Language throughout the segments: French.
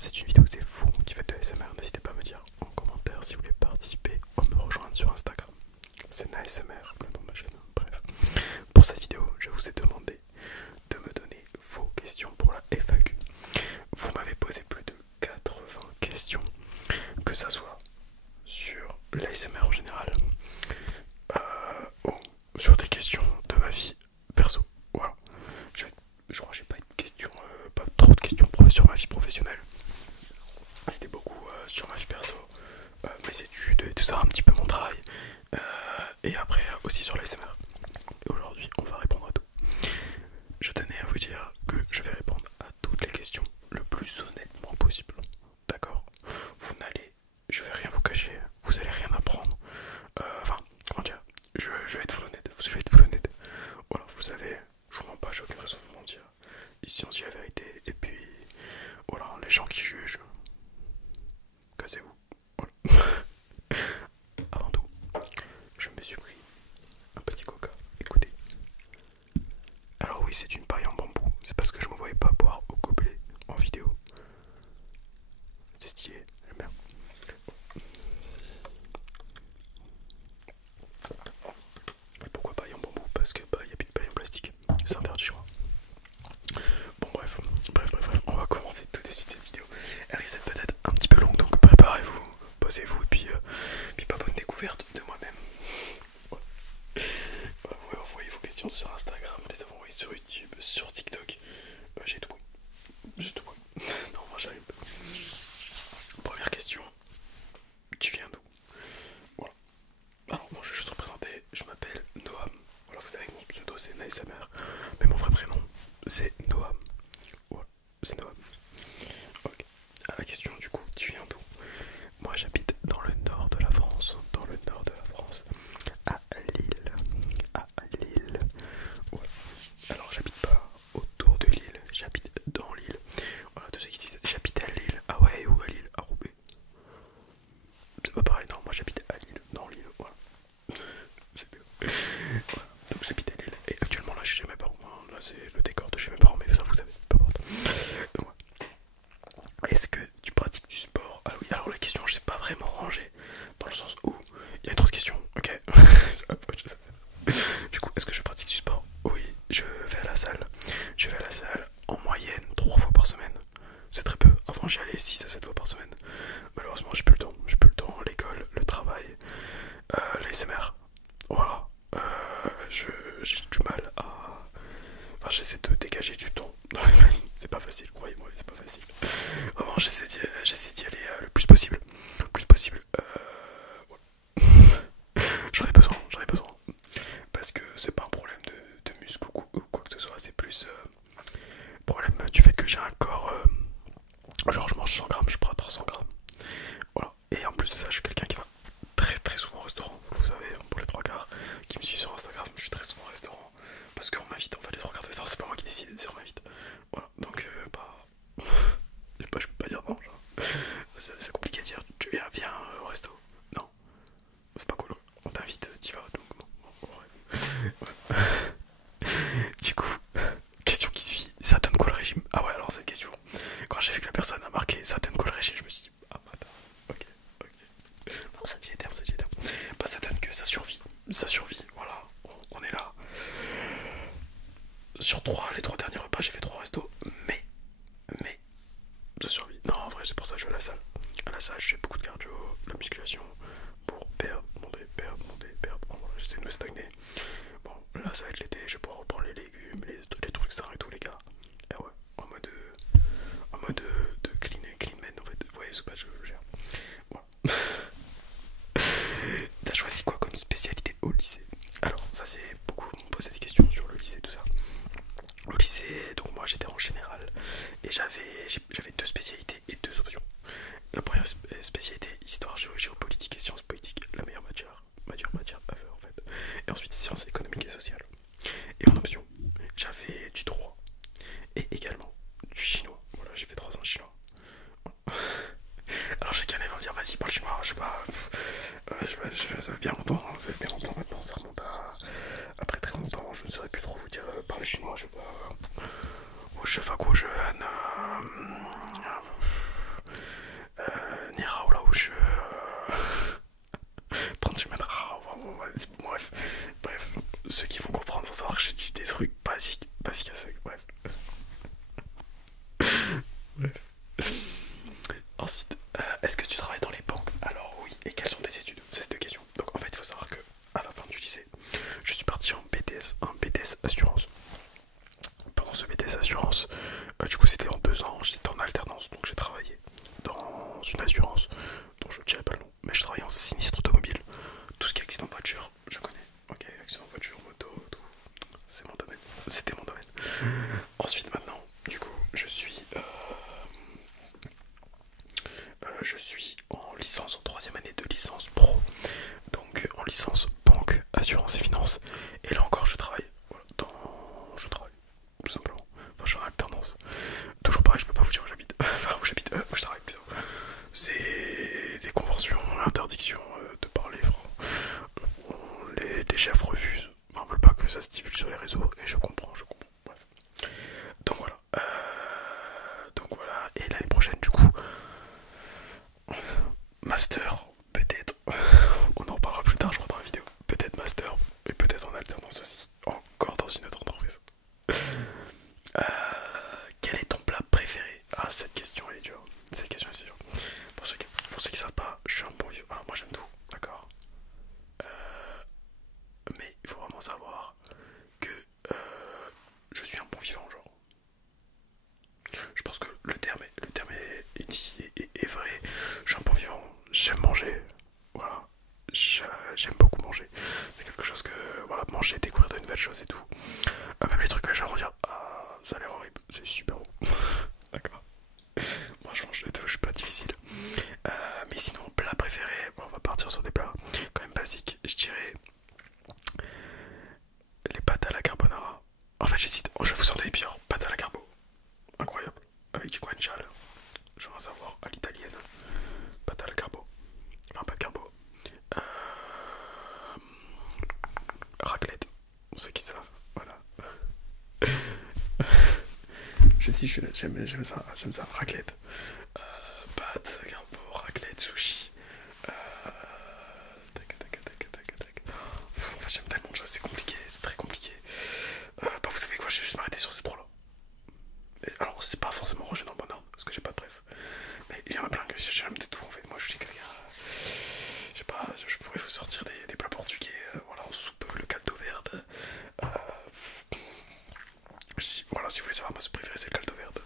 c'est une vidéo, c'est vous qui faites de l'ASMR. N'hésitez pas à me dire en commentaire si vous voulez participer ou me rejoindre sur Instagram. C'est une ASMR, le nom de ma chaîne. Bref, pour cette vidéo, je vous ai demandé de me donner vos questions pour la FAQ. Vous m'avez posé plus de 80 questions, que ça soit sur l'ASMR en général ou sur des questions de ma vie perso. Voilà. Je crois que j'ai pas de questions, pas trop de questions sur ma vie professionnelle. C'était beaucoup sur ma vie perso, mes études et tout ça, un petit peu mon travail. Et après aussi sur l'ASMR. Et aujourd'hui, on va répondre à tout. Je tenais à vous dire que je vais répondre à toutes les questions le plus honnêtement possible. D'accord? Vous n'allez, je vais rien vous cacher, vous allez rien apprendre. Enfin, comment dire? Je vais être full honnête. Je vais être full honnête. Voilà, vous savez, je vous mens pas, j'ai aucune raison de vous mentir. Ici, on dit la vérité. Et puis, voilà, les gens qui jugent, cassez-vous. Voilà. Avant tout, je me suis pris un petit coca. Écoutez. Alors oui, c'est une paille en bambou. C'est parce que je me voyais pas boire au gobelet en vidéo. C'est stylé, j'aime bien. Et pourquoi paille en bambou? Parce que bah y a plus de paille en plastique. C'est interdit, je crois. Bon bref, on va commencer tout de suite cette vidéo. Elle risque d'être peut-être un petit peu longue, donc préparez-vous, posez-vous et puis pas bonne découverte de moi-même. Ouais. Vous envoyez vos questions sur Instagram, vous les avez envoyées sur YouTube, sur TikTok. J'ai tout pris. J'ai tout pris. Non, moi j'arrive pas. Première question. Tu viens d'où? Voilà. Alors moi je vais juste te représenter. Je m'appelle Noam. Voilà, vous savez que mon pseudo c'est NASMR. Mais mon vrai prénom c'est Noam. Voilà, c'est Noam. Ok. À la question du coup, tu viens d'où? Moi j'habite dans le nord de la France. Dans le nord de la France. À Lille. À Lille. Voilà. Alors j'habite pas autour de Lille, j'habite dans Lille. Voilà, tous ceux qui disent j'habite à Lille. Ah ouais, où à Lille? À Roubaix. C'est pas pareil, non, moi j'habite à Lille, dans Lille, voilà. C'est mieux. Voilà. Donc j'habite à Lille. Et actuellement là je suis chez mes parents. Là c'est le décor de chez mes parents, mais ça vous savez, peu importe. Donc, voilà. Est-ce que tu pratiques du sport? Ah oui, alors la question je sais pas vraiment rangée. Dans le sens où il y a trop de questions, ok. Du coup, est-ce que je pratique du sport? Oui, je vais à la salle. Je vais à la salle en moyenne 3 fois par semaine. C'est très peu. Avant, j'y allais 6 à 7 fois par semaine. Malheureusement, j'ai plus le temps. J'ai plus le temps. L'école, le travail, l'ASMR. Voilà. J'ai du mal à. Enfin, j'essaie de dégager du temps. C'est pas facile, croyez-moi, c'est pas facile. Vraiment, j'essaie d'y aller le plus possible. Le plus possible. J'en ai besoin. Parce que c'est pas un problème de muscle ou quoi que ce soit, c'est plus problème du fait que j'ai un corps genre je mange 100 grammes, je prends 300 grammes. Voilà. Et en plus de ça, je suis quelqu'un qui va très très souvent au restaurant. Vous savez, pour les 3 quarts qui me suivent sur Instagram, je suis très souvent au restaurant. Parce qu'on m'invite, en fait, les 3 quarts de restaurant, c'est pas moi qui décide, c'est on m'invite. Voilà. Donc, je peux pas dire non, genre. C'est compliqué à dire, tu viens au resto. Non, c'est pas cool. On t'invite, t'y vas. Donc, bon, ouais. Du coup, question qui suit, ça donne quoi le régime? Ah ouais, alors cette question, quand j'ai vu que la personne a marqué ça donne quoi le régime, je me suis dit, ah bah ok. Non, ça dit les termes. Bah ça donne que ça survit, voilà, on est là. Sur les 3 derniers repas, j'ai fait 3 restos, mais, ça survit. Non, en vrai, c'est pour ça que je vais à la salle. À la salle, je fais beaucoup de cardio, la musculation, pour perdre, monter. Voilà, j'essaie de me stagner. Bon, là ça va être l'été, je vais pouvoir reprendre les légumes, les trucs sains et tout les gars. Et ouais, en mode de clean man en fait. Ouais, c'est pas je gère. Voilà. T'as choisi quoi comme spécialité au lycée? Alors ça c'est beaucoup m'ont posé des questions sur le lycée tout ça. Au lycée, donc moi j'étais en général et j'avais 2 spécialités et 2 options. La première spécialité histoire, géopolitique et sciences politiques, la meilleure matière à faire en fait. Et ensuite sciences économiques et sociales. Et en option, j'avais du droit et également du chinois. Voilà, j'ai fait 3 ans de chinois. Alors j'ai qu'un va me dire vas-y parle chinois, je sais pas. Ça fait bien longtemps, maintenant, ça remonte à très longtemps, je ne saurais plus trop vous dire parler chinois, je sais pas. Au chef à jeune. master, peut-être. On en parlera plus tard, je crois, dans la vidéo. Peut-être master, et peut-être en alternance aussi. Encore dans une autre entreprise. Quel est ton plat préféré? Ah, cette question elle est dure. Cette question est dure. Pour ceux qui savent pas, je suis un bon vieux. Alors moi j'aime tout, d'accord. Mais il faut vraiment savoir que je suis un bon vivant, genre. Je pense que le terme est vrai. Je suis un bon vivant. J'aime manger. Voilà. J'aime beaucoup manger. C'est quelque chose que voilà, manger, découvrir de nouvelles choses et tout. Même les trucs que j'aimerais dire, ah, ça a l'air horrible, c'est super bon. D'accord. Moi je mange de tout, je suis pas difficile. Mais sinon, plat préféré, on va partir sur des plats quand même basiques. Je dirais les pâtes à la carbonara. En fait, j'hésite. Oh, je vous sors des pires. Pâtes à la carbo. Incroyable. Avec du guanciale. Je veux en savoir à l'italienne. Pâtes à la carbo. Enfin, pas de carbo. Raclette. On sait qui savent. Voilà. J'aime ça. Raclette. Pâtes, carbo, raclette, sushi. En fait, j'aime tellement de choses, c'est compliqué, c'est très compliqué. Vous savez quoi, j'ai juste m'arrêter sur ces trois-là. Alors, c'est pas forcément rangé dans le bon ordre, parce que j'ai pas de bref. Mais il y en a plein que j'aime de tout en fait. Moi, je suis quelqu'un. Je sais pas, je pourrais vous sortir des plats portugais, voilà, en soupe, le caldo verde. Voilà, si vous voulez savoir, ma soupe préférée, c'est le caldo verde.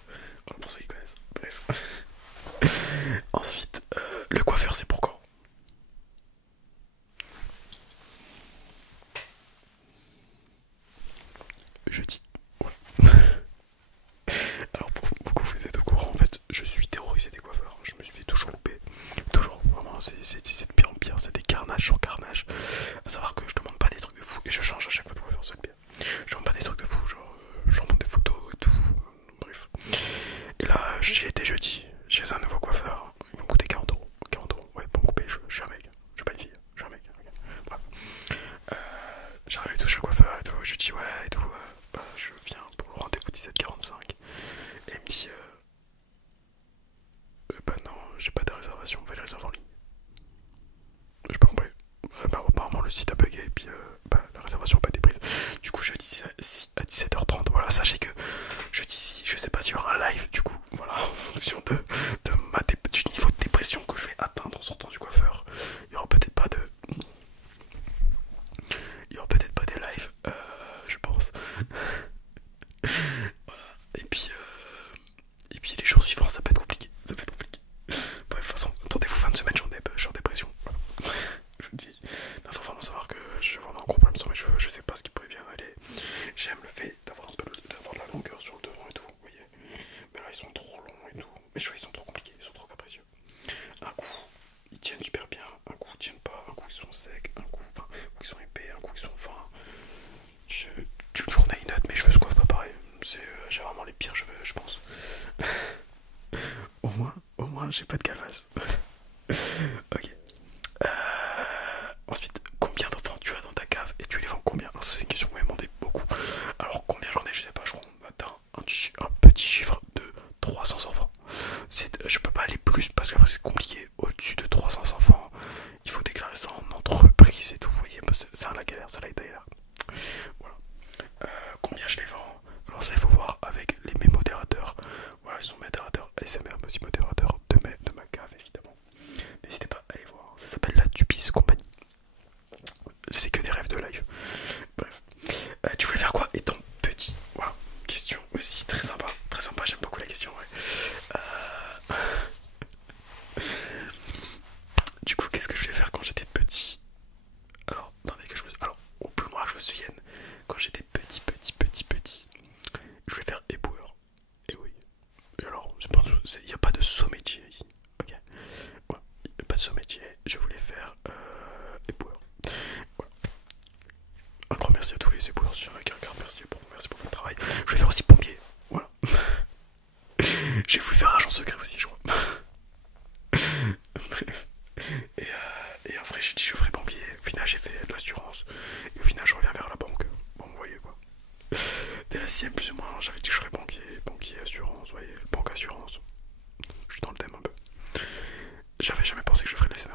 Voilà, pour ceux qui connaissent. Bref. Ensuite, le coiffeur, c'est pour quand? Jeudi. Ouais. Alors pour beaucoup vous êtes au courant, en fait, je suis terrorisé des coiffeurs. Je me suis fait toujours louper. Toujours, vraiment, c'est de pire en pire. C'est des carnages sur carnage. À savoir que je demande pas des trucs de fou et je change à chaque fois de coiffeur, c'est le pire. Je demande pas des trucs de fou, genre j'en montre des photos et tout. Bref. Et là, j'y étais jeudi chez un nouveau coiffeur. Il va me coûter 40 euros. 40 euros, ouais, pour me couper les cheveux. Je suis un mec, je suis pas une fille, je suis un mec. Okay. Bref. J'arrive et tout chez le coiffeur et tout. Je lui dis ouais et tout. Je viens pour le rendez-vous 17h45. Et il me dit bah non, j'ai pas de réservation, on va les réserver en ligne. J'ai pas compris. Apparemment le site a bugué et puis la réservation n'a pas été prise. Du coup je dis à 17h30. Voilà, sachez que je dis je sais pas s'il y aura un live du coup. Voilà, en fonction du niveau de dépression que je vais atteindre en sortant du coiffeur. Il y aura peut-être pas de. Il y aura peut-être pas des lives, je pense. Voilà. Et puis les jours suivants ça peut être compliqué. Ça peut être compliqué. Bref, de toute façon, attendez-vous fin de semaine, je suis en dépression. Voilà. Je vous dis, il faut vraiment savoir que j'ai vraiment un gros problème sur mes cheveux. Je sais pas ce qui pourrait bien aller. J'aime le fait d'avoir d'avoir de la longueur sur le devant et tout, vous voyez. Mais là, ils sont trop longs et tout. Mes cheveux, ils sont trop compliqués, ils sont trop capricieux. Un coup, ils tiennent super bien. Un coup, ils tiennent pas. Un coup, ils sont secs. Un coup, ils sont épais. Un coup, ils sont fins. D'une journée à une autre, mes cheveux se coiffent pas pareil. J'ai vraiment les pires cheveux, je pense. Au moins, j'ai pas de calvasse. Ok. Ensuite, combien d'enfants tu as dans ta cave et tu les vends combien? Alors, c'est une question que vous m'avez demandé beaucoup. Alors, combien j'en ai, je sais pas, je crois qu'on atteint un petit chiffre de 300 enfants. Je peux pas aller plus parce qu'après c'est compliqué. Au-dessus de 300 enfants, il faut déclarer ça en entreprise et tout. Vous voyez, c'est la galère, ça la galère. Voilà. Combien je les vends? Alors, ça, il faut voir avec mes modérateurs. Voilà, ils sont modérateurs ASMR, mais aussi modérateurs de ma cave, évidemment. N'hésitez pas à aller voir. Ça s'appelle la Tupis Compagnie. C'est que des rêves de live. Bref. Tu voulais faire quoi étant petit? Voilà. Question aussi très sympa. Très sympa, j'aime beaucoup la question. Ouais. Du coup, qu'est-ce que je voulais faire quand j'étais petit? Alors, attendez que alors, au plus loin que je me souvienne, quand j'étais petit, je voulais faire éboueur. Et oui. Et alors, il n'y a pas de saut métier ici. Ok. Ouais. Il n'y a pas de saut métier. Je voulais faire éboueur. Voilà. Un grand merci à tous les éboueurs sur qui regardent. Merci pour votre travail. Je voulais faire aussi pompier. Voilà. J'ai voulu faire agent secret aussi, je crois. Et après, j'ai dit je ferai pompier. Au final, j'ai fait de l'assurance. Et au final, je reviens vers la banque. Bon, vous voyez quoi. Dès la sixième, plus ou moins, j'avais dit que je serais banquier, assurance, vous voyez, banque assurance. Je suis dans le thème un peu. J'avais jamais pensé que je ferais de l'ASMR.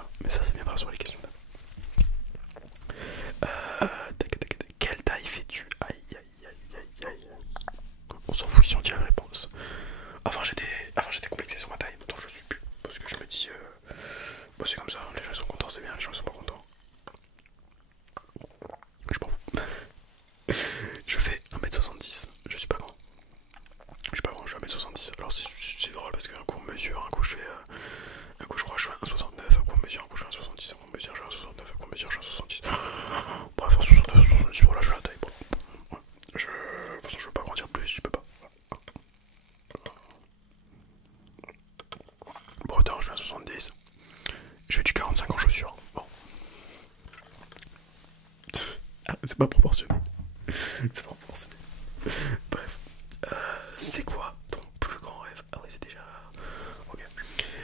mesure, un coup je fais un coup je crois que je fais 1,69, un coup on mesure, un coup je fais 1,70, un coup on mesure, je fais 1,69, un coup on mesure, je fais 1,70. Bref, 1,69, 1,70, voilà, je fais la taille. Bon. Ouais. De toute façon, je veux pas grandir plus, j'y peux pas. Bon, attends, je fais 1,70. Je fais du 45 en chaussures. Bon. Ah, c'est pas proportionné. C'est pas proportionné. Bref. C'est quoi ton plus grand rêve? Ah oui, c'est déjà... Ok.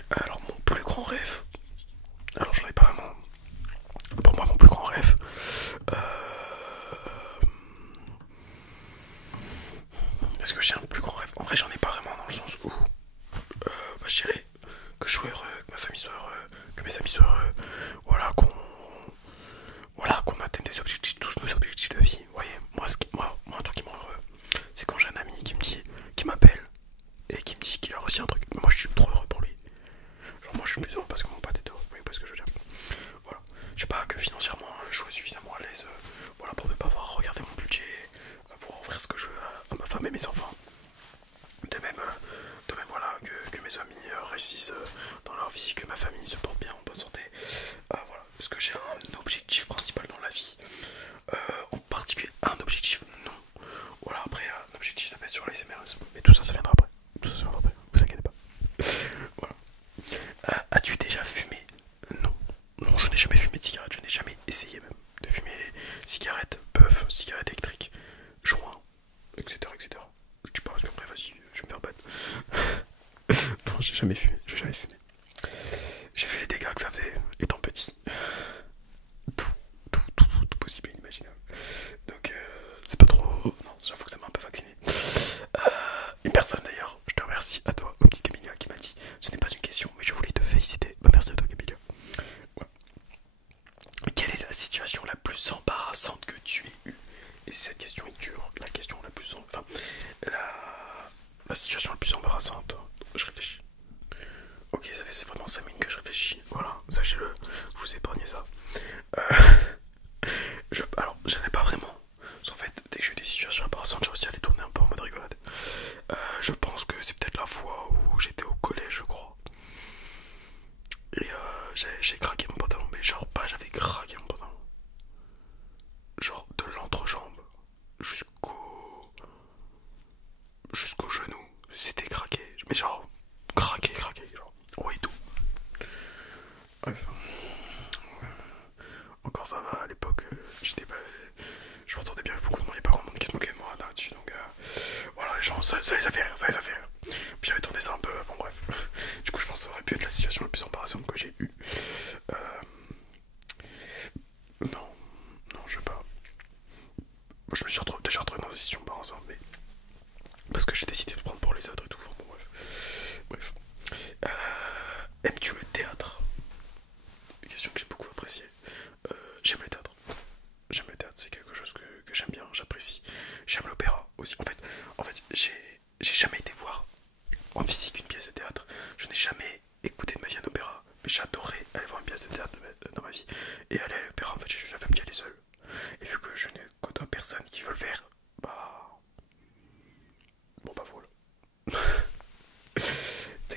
Alors, mon plus grand rêve... Alors, j'en ai pas vraiment... Pour moi, mon plus grand rêve... Est-ce que j'ai un plus grand rêve? En vrai, j'en ai pas vraiment dans le sens où... Bah, je dirais que je sois heureux, que ma famille soit heureuse, que mes amis soient heureux. Voilà, qu'on atteigne des objectifs, tous nos objectifs de vie. Vous voyez, moi, un truc qui me rend heureux, c'est quand j'ai un ami qui m'appelle et qui me dit qu'il a réussi un truc. Mais moi, je suis trop heureux pour lui. Genre, moi, je suis plus heureux parce que mon pote est heureux. Vous voyez pas ce que je veux dire? Voilà. Je sais pas, que financièrement, je sois suffisamment à l'aise, voilà, pour ne pas avoir à regarder mon budget, pour offrir ce que je veux à ma femme et mes enfants. De même voilà, que mes amis réussissent dans leur vie, que ma famille se porte bien en bonne santé. Voilà, est-ce que j'ai un objectif principal dans la vie? En particulier un objectif? Non. Voilà, après un objectif ça peut être sur les MRS, mais tout ça ça viendra après. Tout ça ça viendra après, vous inquiétez pas. Voilà. As-tu déjà fumé? Non. Non, je n'ai jamais fumé de cigarette, je n'ai jamais essayé même de fumer cigarette, puff, cigarette électrique, joint, etc. etc. Je dis pas parce qu'après vas-y, je vais me faire battre. Non, j'ai jamais fumé, J'ai vu les dégâts que ça faisait étant petit. Tout possible et inimaginable. Donc c'est pas trop... Non, j'avoue que ça m'a un peu vacciné. Une personne d'ailleurs, je te remercie à toi, ma petite Camilla, qui m'a dit ce n'est pas une question, mais je voulais te féliciter. Bah, merci à toi Camilla. Ouais. Quelle est la situation la plus embarrassante que tu aies eue? Et cette question est dure. La question la plus... Enfin, la situation la plus embarrassante. Je réfléchis. Ok, ça fait vraiment 5 minutes que je réfléchis. Voilà, sachez-le, je vous ai épargné ça. Alors, j'en ai pas vraiment. En fait, dès que j'ai eu des situations embarrassantes, j'ai réussi à les tourner un peu en mode rigolade. Je pense que c'est peut-être la fois où j'étais au collège, je crois. Et j'ai craqué mon pantalon. Mais genre, pas j'avais craqué mon pantalon. Genre, de l'entrejambe jusqu'au genou. C'était craqué. Mais genre, craqué. Genre, oui, tout. Bref. Encore ça va, à l'époque, j'étais pas... Je m'entendais bien avec beaucoup de monde, il n'y a pas grand monde qui se moquait de moi là-dessus, donc voilà, les gens, ça les a fait rire, Puis j'avais tourné ça un peu, bon bref. Du coup, je pense que ça aurait pu être la situation la plus embarrassante que j'ai eue. Non, je sais pas. Je me suis déjà retrouvé dans des situations embarrassantes, mais... Parce que j'ai décidé de prendre pour les autres et tout, enfin, bon bref. Aimes-tu le théâtre? Une question que j'ai beaucoup appréciée. J'aime le théâtre. C'est quelque chose que j'aime bien, j'apprécie. J'aime l'opéra aussi. En fait, j'ai jamais été voir en physique une pièce de théâtre. Je n'ai jamais écouté de ma vie un opéra, mais j'adorais aller voir une pièce de théâtre dans ma vie. Et aller à l'opéra, en fait, j'ai juste la famille qui allait seule. Et vu que je ne côtoie personne qui veut le faire, bah... Bon bah voilà.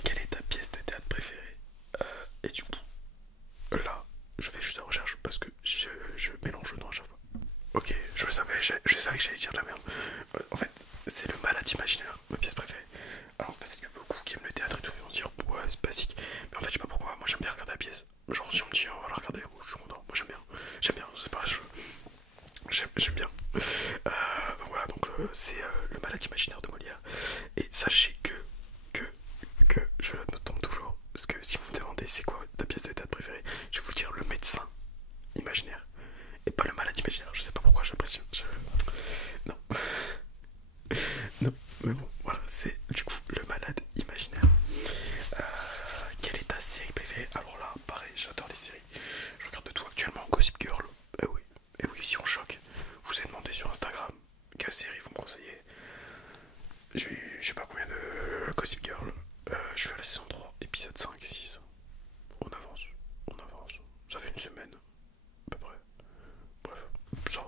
Quelle est ta pièce de théâtre préférée? Et du coup, là, je fais juste la recherche parce que je mélange le nom à chaque fois. Ok, je savais que j'allais dire de la merde. En fait, c'est le Malade imaginaire, ma pièce préférée. Alors peut-être que beaucoup qui aiment le théâtre et tout vont dire ouais c'est basique. Mais en fait je sais pas pourquoi, moi j'aime bien regarder la pièce. Genre si on me dit on va la regarder, je suis content. Moi j'aime bien, c'est pas j'aime bien. Donc voilà, c'est le Malade imaginaire de Molière. Et sachez que je le tombe toujours. Parce que si vous me demandez c'est quoi ta pièce de théâtre préférée, je vais vous dire le médecin imaginaire. Et pas le Malade imaginaire, je sais pas pourquoi j'apprécie. Non. Non, mais bon, voilà, c'est du coup le Malade imaginaire. Quelle est ta série préférée? Alors là, pareil, j'adore les séries. Je regarde de tout actuellement. Gossip Girl. Et oui, si on choque. Je vous ai demandé sur Instagram quelle série vous me conseillez. J'ai eu, je sais pas combien de Gossip Girl. Je suis à la saison 3, épisode 5 et 6. On avance. Ça fait une semaine, à peu près. Bref, ça.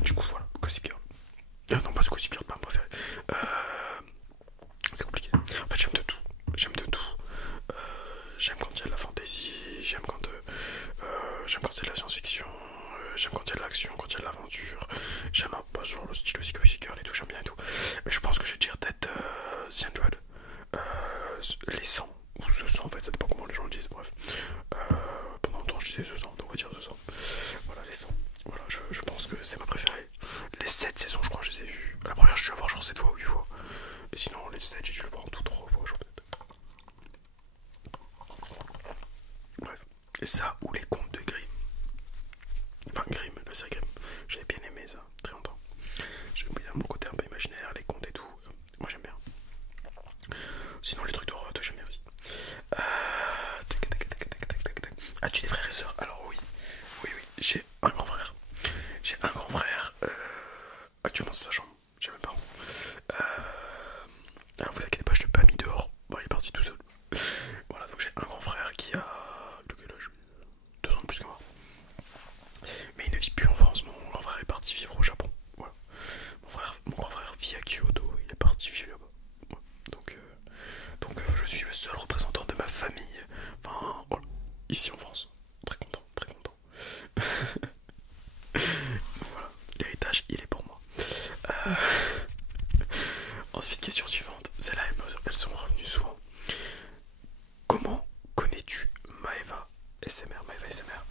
Du coup, voilà, Gossip Girl. Non, pas Gossip Girl, pas mon préféré. C'est compliqué. En fait, j'aime les 100 ou ce 100 en fait, ça dépend comment les gens le disent, bref. Pendant longtemps je disais ce 100, donc on va dire ce 100. Voilà les 100. Voilà, je pense que c'est ma préférée. Les 7 saisons, je crois que je les ai vues. La première, je dû la voir genre 7 fois ou 8 fois. Et sinon, les 7, j'ai dû le voir en tout 3 fois, genre peut-être. Bref. Et ça, ou les contes de Grimm. Enfin, Grimm, la série Grimm. J'avais bien aimé ça, très longtemps. J'aime bien mon côté un peu imaginaire, les contes et tout. Moi, j'aime bien. Sinon, les trucs d'horreur, j'aime bien aussi. As-tu des frères et sœurs? Alors, oui. Oui, oui, j'ai un grand frère. J'ai un grand frère. Actuellement, c'est sa chambre. J'ai mes parents. Alors, vous inquiétez pas, je l'ai pas mis dehors. Bon, il est parti tout seul. Voilà, donc j'ai un grand frère qui a. Quel âge? 2 ans de plus que moi. Mais il ne vit plus en France. Mon grand frère est parti vivre au Japon. Voilà. Mon grand frère vit à Kyoto. Il est parti vivre là-bas. Voilà. Donc je suis le seul représentant de ma famille. Enfin, voilà. Ici en France. Très content, très content. Voilà. L'héritage, il est pour moi. Ensuite, question suivante. Celles-là, elles sont revenues souvent. Comment connais-tu Maeva SMR? Maeva SMR.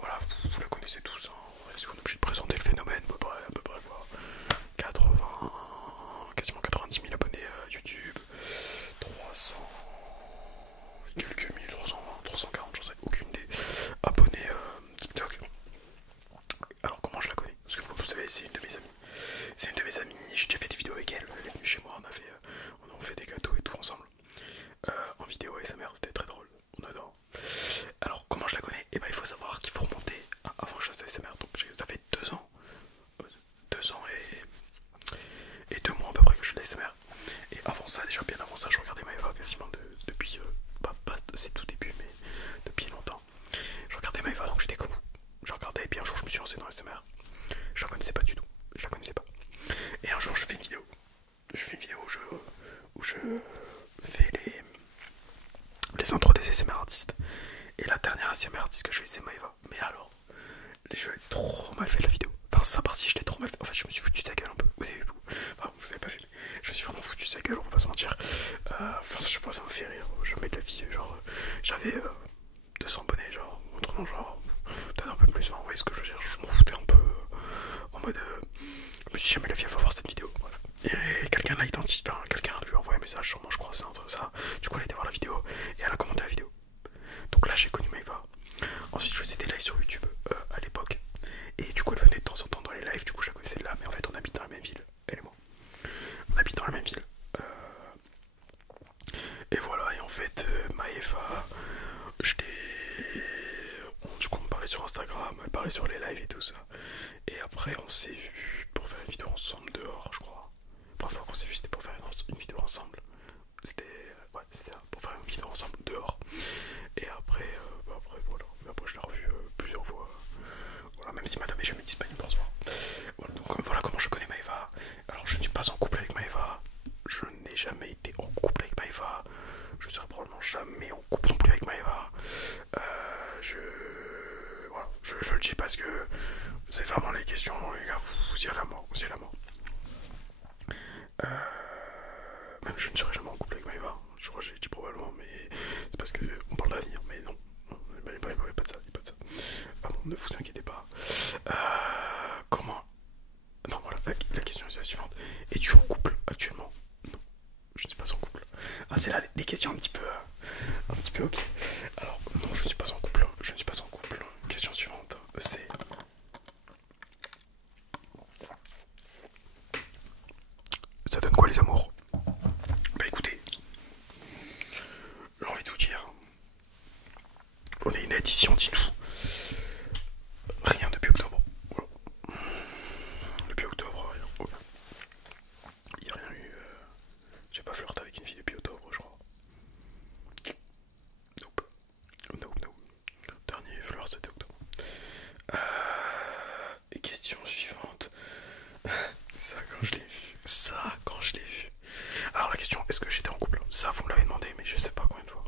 Voilà, vous la connaissez tous. Hein. Est-ce qu'on est obligé de présenter le phénomène? À peu près quoi. 80, quasiment 90 000 abonnés à YouTube. 300 et quelques mille, 340, j'en sais aucune idée. Abonnés TikTok. Alors comment je la connais? Parce que vous savez, c'est une de mes amies. C'est une de mes amies, j'ai déjà fait des vidéos avec elle. Elle est venue chez moi, on a fait des gâteaux et tout ensemble. En vidéo ASMR, c'était très drôle, on adore. Alors comment je la connais? Et ben il faut savoir qu'il faut remonter avant que je fasse de ASMR. Donc ça fait 2 ans. 2 ans et 2 mois à peu près que je fais de l'ASMR. Et avant ça, déjà bien avant ça, je regardais Maeva quasiment depuis, pas c'est tout début, mais depuis longtemps. Je regardais Maeva, donc j'étais comme vous. Je regardais et puis un jour je me suis lancé dans l'ASMR. Je la connaissais pas du tout, je la connaissais pas. Et un jour je fais une vidéo. Je fais une vidéo où je fais les intros des ASMR artistes. Et la dernière ASMR artiste que je fais, c'est Maeva. Mais alors, je l'ai trop mal fait la vidéo. Enfin, sa partie, je l'ai trop mal fait. En fait, je me suis foutu de sa gueule un peu. Vous avez vu? Enfin, vous avez pas vu. Je me suis vraiment foutu de sa gueule, on va pas se mentir. Enfin, je sais pas, ça me fait rire. Jamais de la vie. Genre, j'avais 200 abonnés, genre, autrement, genre, peut-être un peu plus. Enfin, vous voyez ce que je veux dire. Je m'en foutais un peu en mode. Je me suis dit, jamais la vie, elle va voir cette vidéo. Bref. Et quelqu'un l'a identifié. Enfin, quelqu'un lui a envoyé un message, sûrement, je crois, c'est entre ça. Du coup, elle a été voir la vidéo et elle a commenté la vidéo. Donc là, j'ai connu Maeva. Ensuite, je faisais des lives sur YouTube à l'époque. Et du coup, elle venait de temps en temps dans les lives. Du coup, je la connaissais de là. Mais en fait, on habite dans la même ville, elle et moi. On habite dans la même ville. Et voilà. Et en fait, Maeva, du coup, on parlait sur Instagram. Elle parlait sur les lives et tout ça. Et après, on s'est vu pour faire une vidéo ensemble dehors, je crois. La première fois qu'on s'est vu, c'était pour faire une vidéo ensemble. C'était pour faire une vidéo ensemble dehors. Et après, voilà. Après, je l'ai revu plusieurs fois. Voilà, même si madame est jamais disponible pour se voir. Voilà, donc voilà comment je connais Maeva. Alors, je ne suis pas en couple avec Maeva. Je n'ai jamais été en couple avec Maeva. Je serai probablement jamais en couple non plus avec Maeva. Voilà, je le dis parce que c'est vraiment les questions, les gars, vous y allez à mort, vous y allez à mort. Même je ne serai jamais en couple avec Maeva. Je crois que j'ai dit probablement, mais c'est parce qu'on parle d'avenir, mais non. Il n'y a pas de ça, il n'y a pas de ça. Ah bon, ne vous inquiétez pas. Comment... Non, voilà, la question est la suivante. Es-tu en couple actuellement? Non, je ne suis pas en couple. Ah, c'est là les questions un petit peu ok. Alors, non, je ne suis pas en couple. Je ne suis pas en couple. Question suivante, c'est... Ça donne quoi les amours? Bah écoutez, j'ai envie de vous dire, on est une édition, dis tout. Rien depuis octobre. Voilà. Depuis octobre, rien. Voilà. Il n'y a rien eu. J'ai pas flirté avec une fille depuis octobre, je crois. Nope. Nope. Dernier flirt, c'était octobre. Et question suivante. Ça, quand je l'ai vu. Alors, la question, est-ce que j'étais en couple? Ça, vous me l'avez demandé, mais je sais pas combien de fois.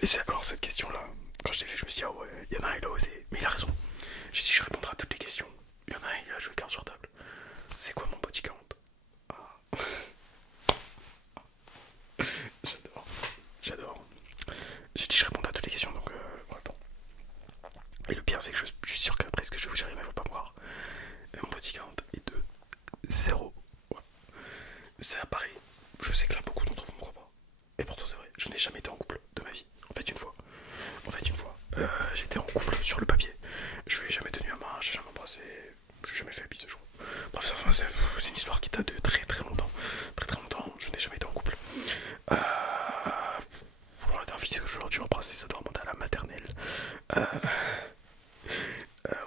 Mais alors, cette question-là, quand je l'ai vu, je me suis dit, ah ouais, il y en a un, il a osé. Mais il a raison. J'ai dit, je répondrai à toutes les questions. Il y en a un, il a joué carte sur table. C'est quoi mon body count? Ah. Euh,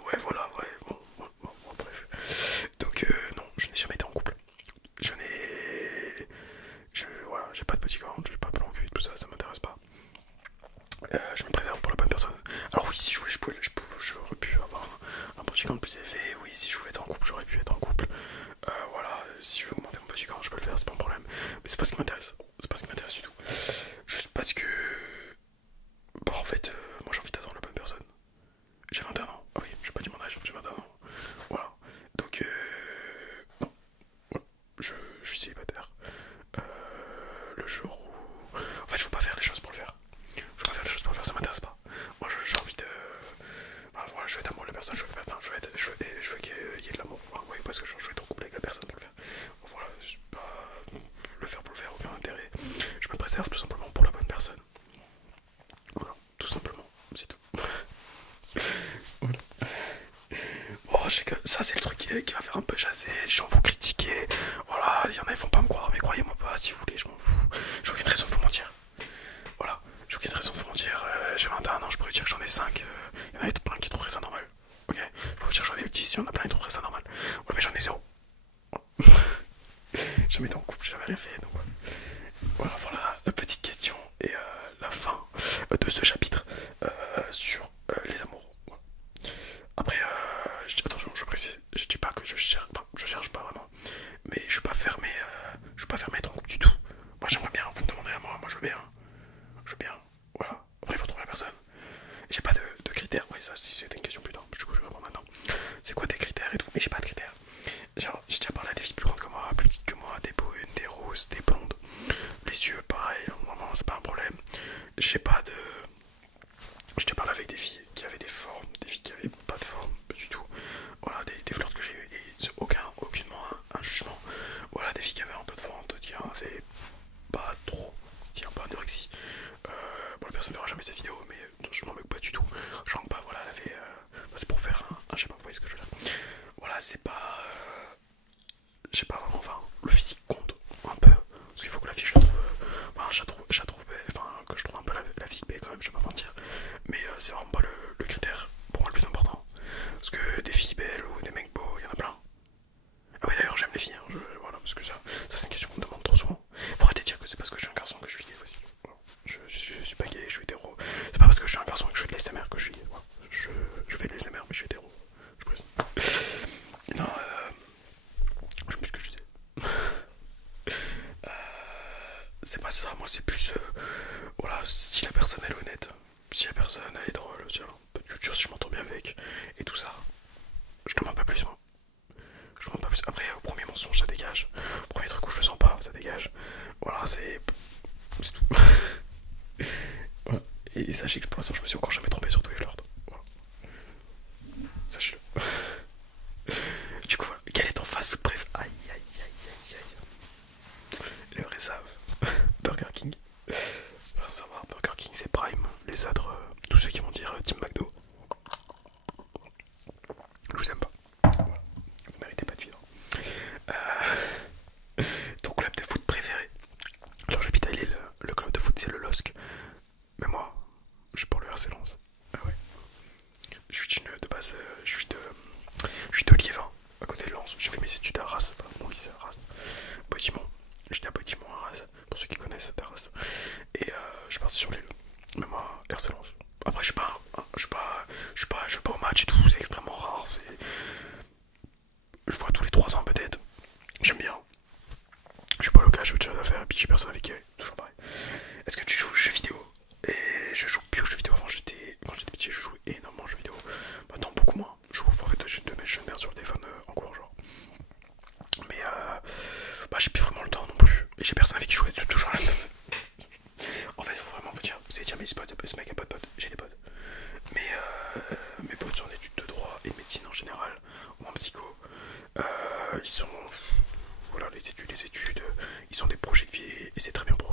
ouais, voilà, ouais, bon, bref. Donc, non, je n'ai jamais été en couple. Je n'ai. Voilà, j'ai pas de petit corps, j'ai pas de plan cul, tout ça, ça m'intéresse pas. Je me préserve pour la bonne personne. Alors, oui, si je voulais, j'aurais pu avoir un petit corps plus élevé. Oui, si je voulais être en couple, j'aurais pu être en couple. Voilà, si je veux augmenter mon petit corps, je peux le faire, c'est pas un problème. Mais c'est pas ce qui m'intéresse. C'est pas ce qui m'intéresse du tout. Juste parce que. Bah, en fait, moi j'ai envie d'attendre la bonne personne. J'ai 21 ans. Ah oui, j'ai pas dit mon âge, j'ai 21 ans. Voilà. Donc, non. Voilà. Je suis célibataire. Le jour où. En fait, je veux pas faire les choses pour le faire. Je veux pas faire les choses pour le faire, ça m'intéresse pas. Moi, j'ai envie de. Bah, voilà, je veux être amoureux de la personne, je veux qu'il y ait de l'amour. Enfin, oui, parce que je veux être en couple avec la personne pour le faire. Voilà, je pas le faire pour le faire, aucun intérêt. Je me préserve tout simplement pour la bonne personne. Voilà, tout simplement, c'est tout. Voilà. Oh, je sais que ça c'est le truc qui va faire un peu jaser, les gens vont critiquer. Voilà, il y en a ils vont pas me croire, mais croyez-moi pas, si vous voulez, je m'en fous. J'ai aucune raison de vous mentir. Voilà, j'ai aucune raison de vous mentir. J'ai 21 ans, je pourrais dire que j'en ai 5. Il y en a plein qui trouveraient ça normal. Ok, je pourrais dire que j'en ai 10, il y en a plein qui trouveraient ça normal. Ouais, mais j'en ai 0. Jamais été en couple, j'avais rien fait, donc voilà la petite question et la fin de ce chapitre sur les amours. Voilà. Après, attention, je précise, je dis pas que je cherche pas vraiment, mais je suis pas fermé, à être en couple du tout. Moi j'aimerais bien, vous me demandez à moi je veux bien, voilà. Après il faut trouver la personne. J'ai pas de critères, oui ça si c'était une question plus tard, du coup je vais répondre maintenant. C'est quoi tes critères et tout, mais j'ai pas de critères. Genre, j'ai déjà parlé à des filles plus grandes que moi, plus petites que moi, des brunes, des roses, des blondes. Les yeux, pareil, vraiment, c'est pas un problème. J'ai pas de. J'ai déjà parlé avec des filles qui avaient des formes, des filles qui avaient pas de forme, pas du tout. Voilà, des flirts que j'ai eu, aucunement un jugement. Voilà, des filles qui avaient un peu de forme, d'autres qui en avaient pas trop, c'est-à-dire pas anorexie. Bon, la personne ne verra jamais cette vidéo, mais je m'en moque pas du tout. Je manque pas, voilà, elle avait. C'est pour faire un schéma, vous voyez ce que je veux dire. Voilà, c'est pas. Je sais pas vraiment, enfin, le physique compte un peu, parce qu'il faut que la fille je la trouve, que je trouve un peu la fille belle quand même, je vais pas mentir, mais c'est vraiment pas le critère pour moi le plus important, parce que des filles belles ou des mecs beaux, il y en a plein. Ah oui d'ailleurs j'aime les filles, hein, voilà, parce que ça c'est une question qu'on me demande trop souvent. Faut arrêter de dire que c'est parce que je suis un garçon que je suis gay aussi. Voilà. Je suis pas gay, je suis hétéro. C'est pas parce que je suis un garçon et que je fais de l'ASMR que je suis gay. Voilà. Je fais de l'ASMR mais je suis hétéro, je précise. Non, je sais plus ce que je disais. C'est pas ça, moi c'est plus voilà, si la personne elle est honnête, si la personne elle est drôle, si elle a un peu de culture, si je m'entends bien avec et tout ça, je demande pas plus moi. Je demande pas plus. Après au premier mensonge ça dégage, au premier truc où je le sens pas ça dégage. Voilà, c'est tout. Voilà. Et sachez que pour l'instant je me suis encore jamais trompé sur tous les flirts. Voilà. Sachez-le. Du coup voilà, quel est ton fast food préf? Aïe aïe aïe aïe aïe. Le réserve. Burger King. Faut savoir, Burger King c'est Prime. Les autres, tous ceux qui vont dire Team McDo, je vous aime pas. Voilà. Vous méritez pas de vivre. Ton club de foot préféré? Alors j'habite à Lille, le club de foot c'est le LOSC. Mais moi, je suis pour le RC Lens. Ah ouais. Je suis de base, je suis de Liévin, à côté de Lens. J'ai fait mes études à Arras, enfin mon lycée à Arras. Bâtiment. J'étais à Bâtiment à Arras, pour ceux qui connaissent Arras. Et je suis parti sur l'île. Mais moi, RC Lens. Après je suis pas au match et tout, c'est extrêmement rare. C'est une fois tous les 3 ans peut-être. J'aime bien. Je suis pas local, j'ai autre chose à faire, et puis j'ai personne avec qui aller. Toujours pareil. Est-ce que tu joues aux jeux vidéo? Et je joue plus aux jeux vidéo. Quand j'étais petit, je jouais énormément aux jeux vidéo. Maintenant, beaucoup moins. Je joue en fait je mets sur le téléphone en cours, genre. Mais bah, j'ai plus vraiment le temps non plus. Et j'ai personne avec qui jouer, toujours là. En fait, faut vraiment vous dire, vous avez déjà mes potes, ce mec a pas de potes, j'ai des potes. Mais mes potes sont en études de droit et médecine en général, ou en psycho. Ils sont. Voilà, les études, ils ont des projets de vie et c'est très bien pour eux.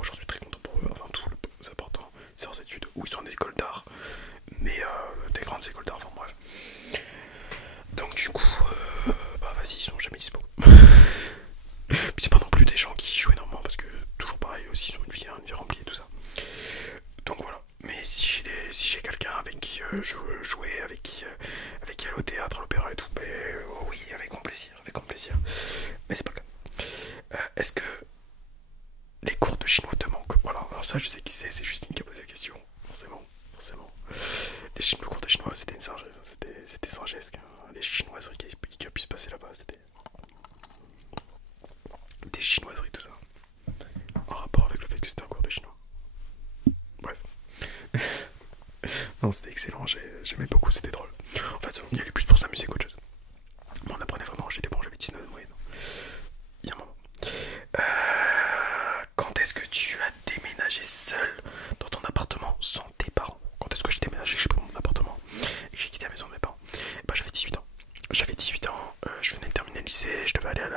jouer, avec qui aller au théâtre, à l'opéra et tout. Mais oui, avec grand plaisir, avec grand plaisir. Mais c'est pas le cas. Est-ce que les cours de chinois te manquent? Voilà, alors ça je sais qui c'est Justine qui a posé la question. Forcément, forcément. Le cours de chinois c'était une singe, c'était singesque. Hein. Les chinoiseries qui a pu se passer là-bas, c'était des chinoiseries, tout ça. En rapport avec le fait que c'était un cours de chinois. Bref. Non, c'était excellent, j'aimais beaucoup, c'était drôle. En fait, on y allait plus pour s'amuser qu'autre chose. Mais on apprenait vraiment, j'étais bon, j'avais 19 de moyenne. Il y a un moment. Quand est-ce que tu as déménagé seul dans ton appartement sans tes parents? Quand est-ce que j'ai déménagé, j'ai pris mon appartement et que j'ai quitté la maison de mes parents? Bah, j'avais 18 ans. J'avais 18 ans, je venais de terminer le lycée, je devais aller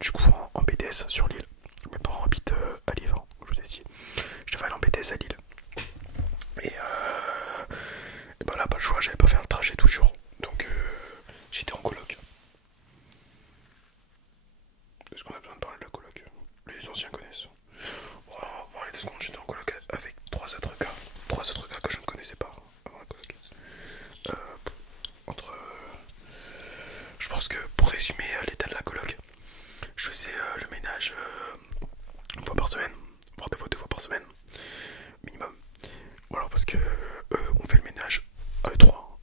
du coup en BTS sur Lille. Mes parents habitent à Livre, je vous ai dit. Je devais aller en BTS à Lille. Et bah là, pas le choix, j'avais pas fait le trajet tout le jour. Donc j'étais en coloc. Est-ce qu'on a besoin de parler de la coloc? Les anciens connaissent. Bon, alors, on va parler 2 secondes, j'étais en coloc avec 3 autres gars. 3 autres gars que je ne connaissais pas avant la coloc. Je pense que pour résumer l'état de la coloc, je faisais le ménage une fois par semaine, voire 2 fois par semaine, minimum. Voilà, parce que on fait le ménage à eux trois,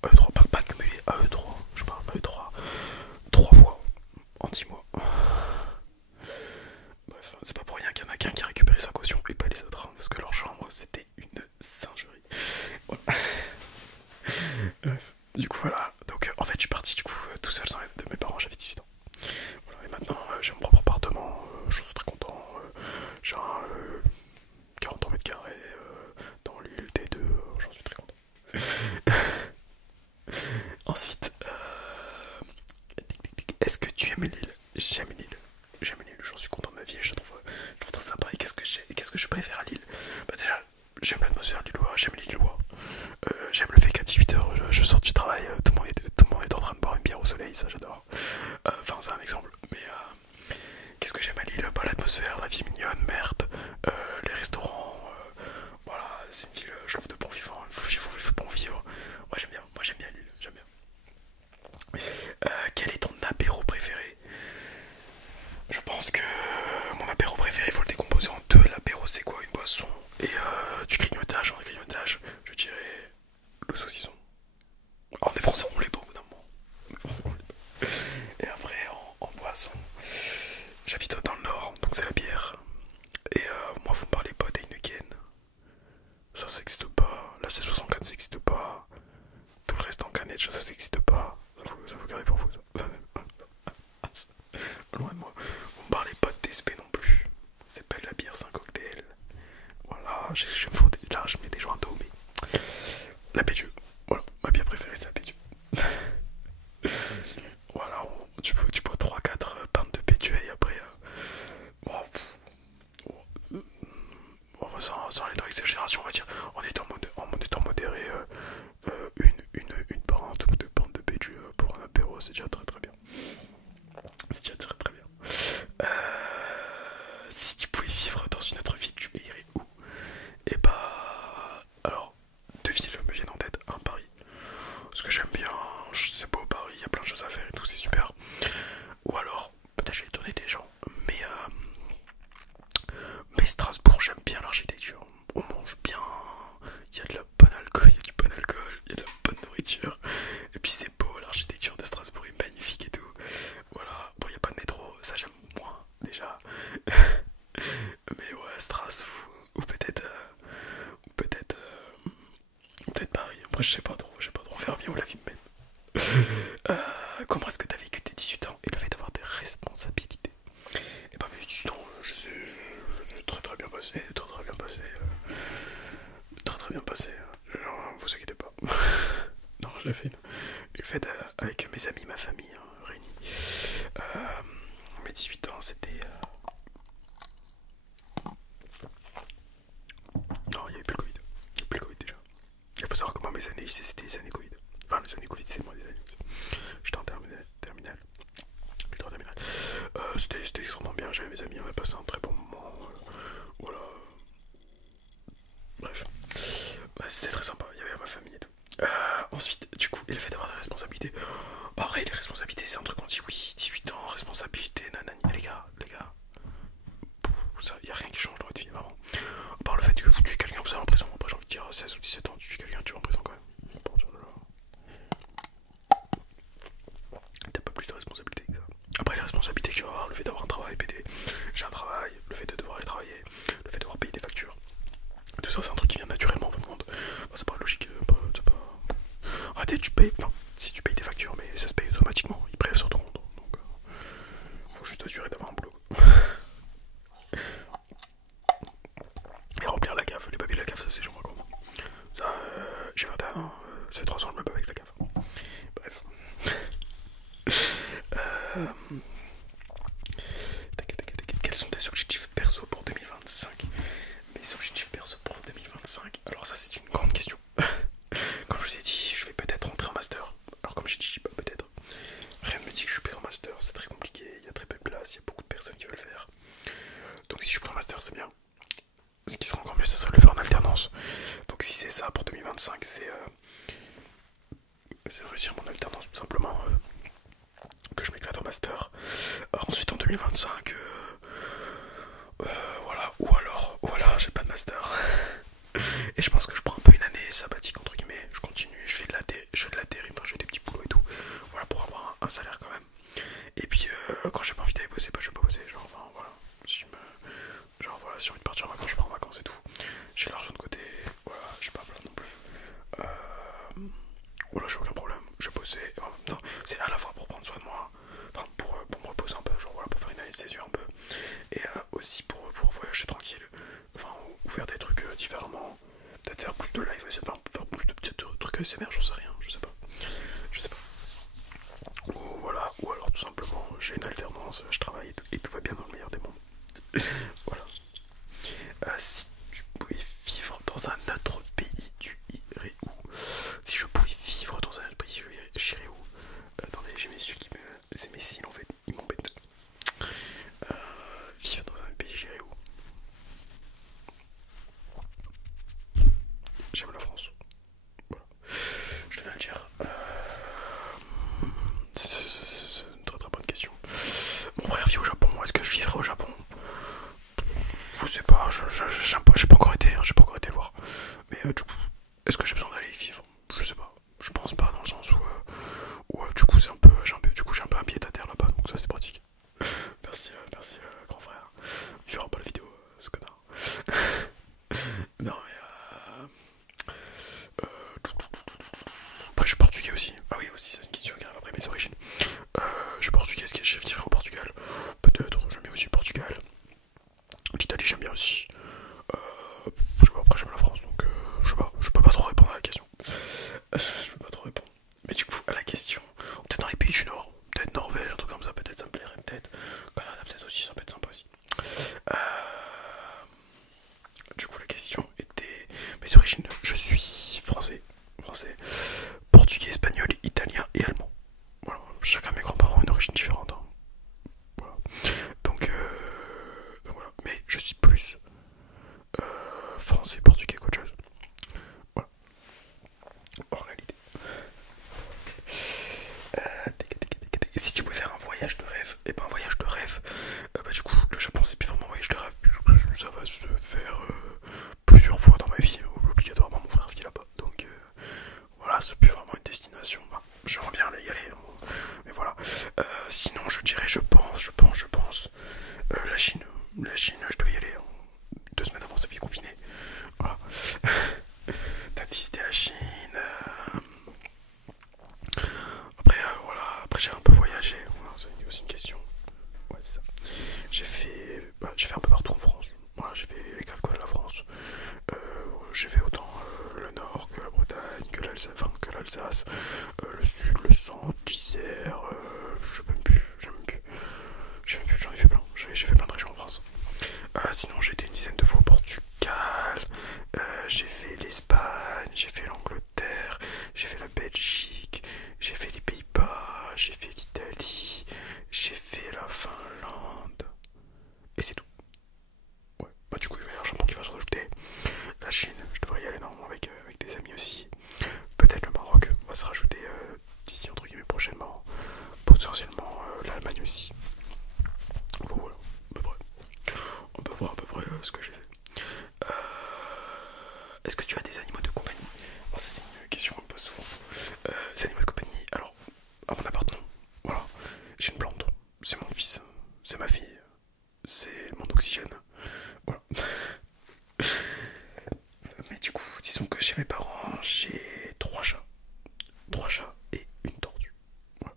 pas cumulé, à eux trois, je parle à eux trois, 3 fois en 10 mois. Bref, c'est pas pour rien qu'il y en a qu'un qui a récupéré sa caution et pas les autres, hein, parce que leur chambre c'était une singerie. Voilà. Bref, du coup voilà, donc en fait je suis parti du coup tout seul sans l'aide de mes parents, j'avais 18 ans. Voilà, et maintenant j'ai mon propre appartement, je suis très content, j'ai un 43 mètres carrés dans l'île T2, j'en suis très content. Ensuite, est-ce que tu aimes l'île? J'aime l'île. J'aime l'île, j'en suis content de ma vie, je trouve très sympa. Et qu'est-ce que je préfère à Lille? Bah déjà, j'aime l'atmosphère lillois, j'aime les Lillois. J'aime le fait qu'à 18h, je sors du travail, tout le monde est en train de boire une bière au soleil, ça j'adore. Enfin, c'est un exemple. Mais qu'est-ce que j'aime à Lille? Bah l'atmosphère, la vie mignonne, merde, les restaurants, voilà, c'est une ville, je trouve, de bon vivant, il faut bon vivre. Moi j'aime bien Lille, j'aime bien. Quel est ton apéro préféré? Je pense que mon apéro préféré, il faut le décomposer en 2. L'apéro, c'est quoi? Une boisson et du grignotage. En grignotage, je dirais le saucisson. Alors, on est français, on l'est pas au bout d'un moment. On est français, on l'est pas. Et après, en boisson, j'habite dans le nord, donc c'est la bière. Et moi, vous me parlez pas d'Heineken. Ça n'existe pas. La C64, ça n'existe pas. Tout le reste en canette, ça n'existe pas. Ça vous garde pour vous, ça. Loin de moi. Vous me parlez pas de TSP non plus. Ça s'appelle la bière, c'est un cocktail. Voilà, là je mets des joints d'eau, mais la Pédieu. Voilà, ma bière préférée c'est la Pédieu. Voilà, tu bois 3-4 pintes de Pédieu et après on va sans aller dans l'exagération, on va dire en étant modéré, une pinte ou 2 pintes de Pédieu pour un apéro, c'est déjà très très bien. C'est déjà très très bien. Si tu pouvais vivre dans une autre ville, tu irais où? Et bah... Alors, 2 villes me viennent en tête. Un, Paris. Parce que j'aime bien, c'est beau Paris, il y a plein de choses à faire et tout, c'est super. Ou alors, peut-être je vais étonner des gens, mais Strasbourg, j'aime bien l'architecture. On mange bien, il y a de la bonne alcool, il y a du bon alcool, il y a de la bonne nourriture. Et puis c'est beau, l'architecture de Strasbourg est magnifique et tout. Voilà, bon, il n'y a pas de métro, ça j'aime moins déjà. Mais ouais, Strasbourg, ou peut-être Paris. Après, je sais pas trop, on verra bien où la vie me mène. Comment est-ce que t'as vécu tes 18 ans et le fait d'avoir des responsabilités? Et bah, mes 18 ans, je sais très très bien passé, très bien passé. Genre, vous inquiétez pas. Non, j'ai fait une fête avec mes amis, ma famille, hein, réunis. Mes 18 ans, c'était... Non, il n'y avait plus le Covid. Il n'y avait plus le Covid déjà. Il faut savoir que moi, mes années lycée, c'était les années Covid. Enfin, les années Covid, c'était moi des années lycée. J'étais en terminale. C'était extrêmement bien, j'avais mes amis, on a passé un très bon moment. Voilà. Bref. Ouais, c'était très sympa, il y avait ma famille et tout. les objectifs perso pour 2025? Alors ça c'est une grande question. Comme je vous ai dit, je vais peut-être rentrer en master. Alors comme j'ai dit, pas peut-être. Rien ne me dit que je suis pris en master, c'est très compliqué, il y a très peu de place, il y a beaucoup de personnes qui veulent le faire. Donc si je suis pris en master, c'est bien. Ce qui sera encore mieux, ça serait de le faire en alternance. Donc si c'est ça pour 2025, c'est réussir mon alternance tout simplement, que je m'éclate en master. Ensuite en 2025, voilà, ou alors, j'ai pas de master. Et je pense que je prends un peu une année sabbatique entre guillemets, je continue, je fais de l'intérim, enfin je fais des petits boulots et tout, voilà, pour avoir un salaire quand même. Et puis quand j'ai pas envie d'aller bosser, bah je vais pas bosser, genre enfin, voilà, si j'ai envie de partir en vacances, je pars en vacances et tout. J'ai l'argent de côté, voilà, je suis pas à plaindre non plus. Voilà, j'ai aucun problème, je vais bosser, et en même temps, c'est à la fois pour prendre soin de moi, enfin pour me reposer un peu, genre voilà, pour faire une anesthésie un peu, et aussi pour voyager tranquille, enfin, ou faire des trucs différemment, peut-être faire plus de live, enfin, faire plus de petits trucs ASMR, j'en sais rien, je sais pas. Ou voilà, ou alors tout simplement, j'ai une alternance, je travaille et tout va bien dans le meilleur des mondes. Voilà. Si tu pouvais vivre dans un autre pays, tu irais où? Si je pouvais vivre dans un autre pays, j'irais où? Attendez, j'ai mes yeux qui me... C'est mes cils en fait, ils m'embêtent. Vivre dans un autre pays, j'irais où? J'aime la France. Voilà. Je tenais à le dire. C'est une très très bonne question. Mon frère vit au Japon, est-ce que je vivrai au Japon? Je sais pas, j'ai pas encore été, hein, j'ai pas encore été le voir. Mais du coup, est-ce que j'ai besoin d'aller y vivre? Je sais pas. Je pense pas dans le sens où du coup j'ai un peu un pied à terre là-bas, donc ça c'est pratique. Merci grand frère. Il verra pas la vidéo, ce connard. Non mais après je suis portugais aussi. Ah oui aussi c'est une question qui arrive après mes origines. Je suis portugais, est-ce que je vivrai au Portugal? Peut-être, j'aime bien aussi le Portugal. L'Italie j'aime bien aussi. Je sais pas, après j'aime la France, donc je peux pas trop répondre à la question. Je peux pas trop répondre. Mais du coup, à la question, peut-être dans les pays du Nord, peut-être Norvège, un truc comme ça, peut-être ça me plairait, peut-être. Canada, peut-être aussi, ça peut être sympa aussi. Euh, Du coup, la question était mes origines. Je suis français, portugais, espagnol, italien et allemand. Voilà, chacun de mes grands-parents a une origine différente. Hein. Voilà. Donc voilà. Mais je suis plus français, portugais qu'autre chose. Voilà, en réalité. Si tu pouvais faire un voyage de rêve, et ben un voyage de rêve, bah du coup le Japon c'est plus vraiment un voyage de rêve, ça va se faire plusieurs fois dans ma vie, obligatoirement mon frère vit là-bas, donc voilà, c'est plus vraiment une destination, bah, j'aimerais bien y aller, hein, mais voilà. Sinon je dirais, je pense, la Chine, je devais y aller, hein, 2 semaines avant sa vie confinée, voilà. T'as visité la Chine, voilà, après j'ai un peu voyagé, voilà, c'est aussi une question. Ouais, c'est ça. J'ai fait un peu partout en France. Voilà, j'ai fait les 4 coins de la France. J'ai fait autant le Nord que la Bretagne, que l'Alsace, le Sud, le Centre, l'Isère, je sais même plus, j'en ai fait plein. J'ai fait plein de régions en France. Sinon, j'ai été une dizaine de fois au Portugal. J'ai fait l'Espagne, j'ai fait l'Angleterre, j'ai fait la Belgique, j'ai fait les Pays-Bas, j'ai fait l'Italie, j'ai fait la Finlande. Et c'est tout. Ouais, bah du coup il va y avoir le Japon qui va se rajouter. La Chine, je devrais y aller normalement avec des amis aussi. Peut-être le Maroc va se rajouter d'ici entre guillemets prochainement. Potentiellement l'Allemagne aussi. Bon voilà, à peu près. On peut voir à peu près ce que j'ai fait. Est-ce que tu as des animaux de compagnie? Alors ça c'est une question qu'on me pose souvent. Des animaux de compagnie, alors à mon appart non. Voilà, j'ai une plante, c'est mon fils, c'est ma fille, c'est mon oxygène. Voilà. Mais du coup, disons que chez mes parents, j'ai 3 chats. 3 chats et une tortue. Voilà.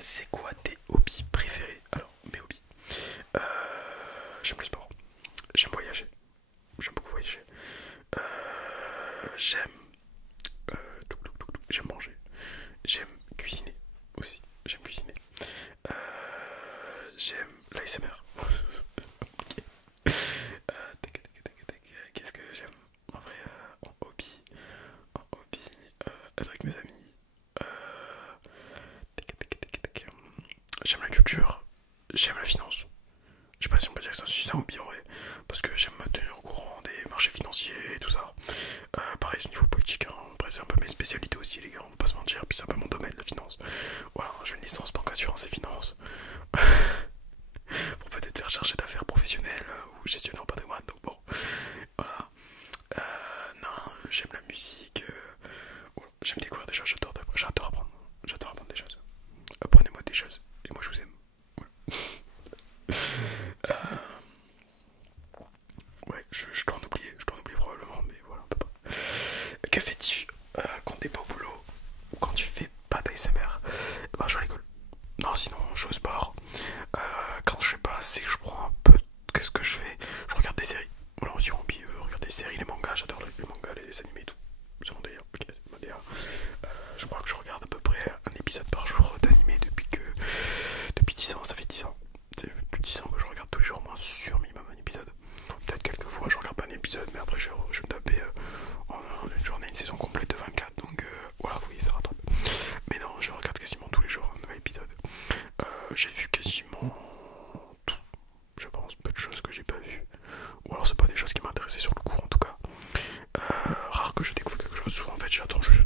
C'est quoi tes hobbies préférés? Alors, mes hobbies. J'aime le sport. J'aime voyager. J'aime beaucoup voyager. J'aime. J'aime manger. J'aime cuisiner aussi. J'aime cuisiner. J'aime l'ASMR. un hobby en vrai, parce que j'aime me tenir au courant des marchés financiers et tout ça. Pareil, au niveau politique, hein. Après c'est un peu mes spécialités aussi les gars, on va pas se mentir, puis c'est un peu mon domaine, la finance. Voilà, j'ai une licence banque assurance et finance, pour peut-être faire chargé d'affaires professionnelles ou gestionnaire en patrimoine, donc bon, voilà. Non, j'aime la musique, voilà. J'aime découvrir des choses, j'adore apprendre des choses. Apprenez-moi des choses, et moi je vous aime. Voilà. Ouais, je dois en oublier, probablement, mais voilà, on peut pas. Que fais-tu quand t'es pas au boulot ou quand tu fais pas d'ASMR? Bah, je rigole. Non, sinon, je joue au sport. Quand je fais pas assez, je prends un peu. Qu'est-ce que je fais? Je regarde des séries. Voilà, aussi, hobby, regarder des séries, les mangas, j'adore les mangas, les animés et tout. C'est mon délire, ok, c'est mon délire. Je crois que je regarde à peu près un épisode par jour d'animé depuis 10 ans, ça fait 10 ans. C'est plus de 10 ans que je regarde tous les jours, au moins sur minimum un épisode. Peut-être quelques fois je regarde pas un épisode, mais après je vais me taper en une journée une saison complète de 24, donc voilà, vous voyez, ça rattrape. Mais non, je regarde quasiment tous les jours un nouvel épisode. J'ai vu quasiment tout, je pense, peu de choses que j'ai pas vues. Ou alors c'est pas des choses qui m'intéressaient sur le coup en tout cas. Rare que je découvre quelque chose, souvent en fait j'attends juste.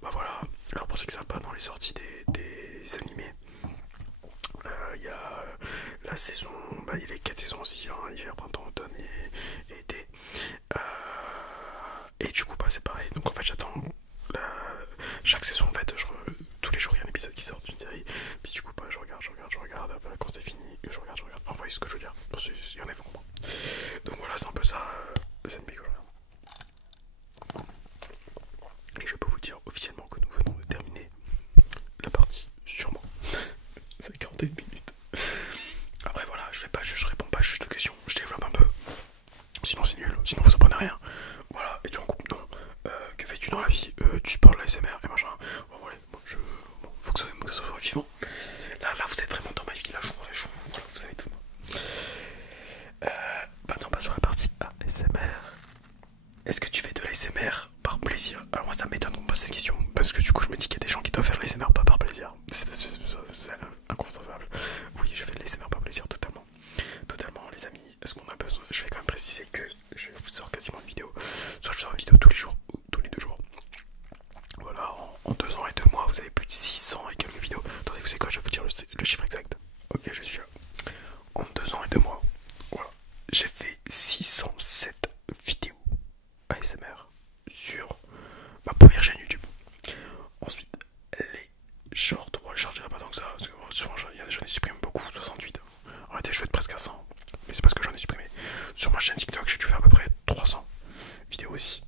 Bah voilà, alors pour ceux qui savent pas, dans les sorties des animés, il y a la saison, bah il y a les 4 saisons aussi, hein, hiver, printemps, automne et été. Et du coup bah c'est pareil, donc en fait j'attends chaque saison en fait, tous les jours il y a un épisode qui sort d'une série, puis du coup bah je regarde, après, quand c'est fini, je regarde, enfin vous voyez ce que je veux dire, il y en a beaucoup moins. Donc voilà, c'est un peu ça, les animés que je regarde. Et je peux vous dire officiellement que nous venons de terminer la partie sur moi. Ça fait 41 minutes. Après voilà, je réponds pas juste aux questions, je développe un peu. Sinon c'est nul, sinon vous apprenez rien. Voilà, et tu en coupes, non. Que fais-tu dans la vie? Tu parles de l'ASMR et machin. Bon, voilà, faut que ça soit vivant. Là vous êtes vraiment dans ma vie, là voilà, vous savez tout. Maintenant passons à la partie ASMR. Est-ce que tu fais de l'ASMR par plaisir? Alors moi ça m'étonne qu'on me pose cette question, parce que du coup je me dis qu'il y a des gens qui doivent faire de l'ASMR pas par plaisir. C'est inconcevable. Oui, je fais de l'ASMR par plaisir, totalement. Totalement les amis, est-ce qu'on a besoin? Je vais quand même préciser que je vous sors quasiment une vidéo. Soit je sors une vidéo tous les jours, ou tous les 2 jours. Voilà, en 2 ans et 2 mois, vous avez plus de 600 et quelques vidéos. Attendez, vous savez quoi, je vais vous dire le chiffre exact. Ok, je suis là. En 2 ans et 2 mois, voilà, j'ai fait 607 vidéos ASMR sur ma première chaîne YouTube. Ensuite, les shorts. Bon, les shorts, il n'y en a pas tant que ça, parce que souvent j'en ai supprimé beaucoup, 68. En réalité, je vais être presque à 100, mais c'est parce que j'en ai supprimé. Sur ma chaîne TikTok, j'ai dû faire à peu près 300 vidéos aussi.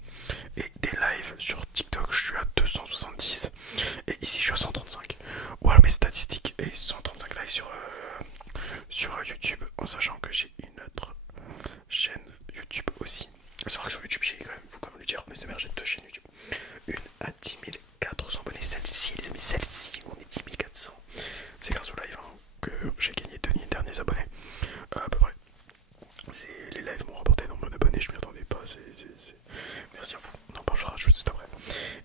Et des lives sur TikTok, je suis à 270. Et ici, je suis à 135. Voilà mes statistiques. Et 135 lives sur YouTube, en sachant que j'ai une autre chaîne YouTube aussi. C'est vrai que sur YouTube, j'ai quand même, faut quand même le dire, on est j'ai 2 chaînes YouTube. Une à 10 400 abonnés, celle-ci, les amis, celle-ci, on est 10 400. C'est grâce au live hein, que j'ai gagné 2 derniers abonnés, à peu près. Les lives m'ont rapporté énormément d'abonnés, je m'y attendais pas, merci à vous, on en parlera juste après.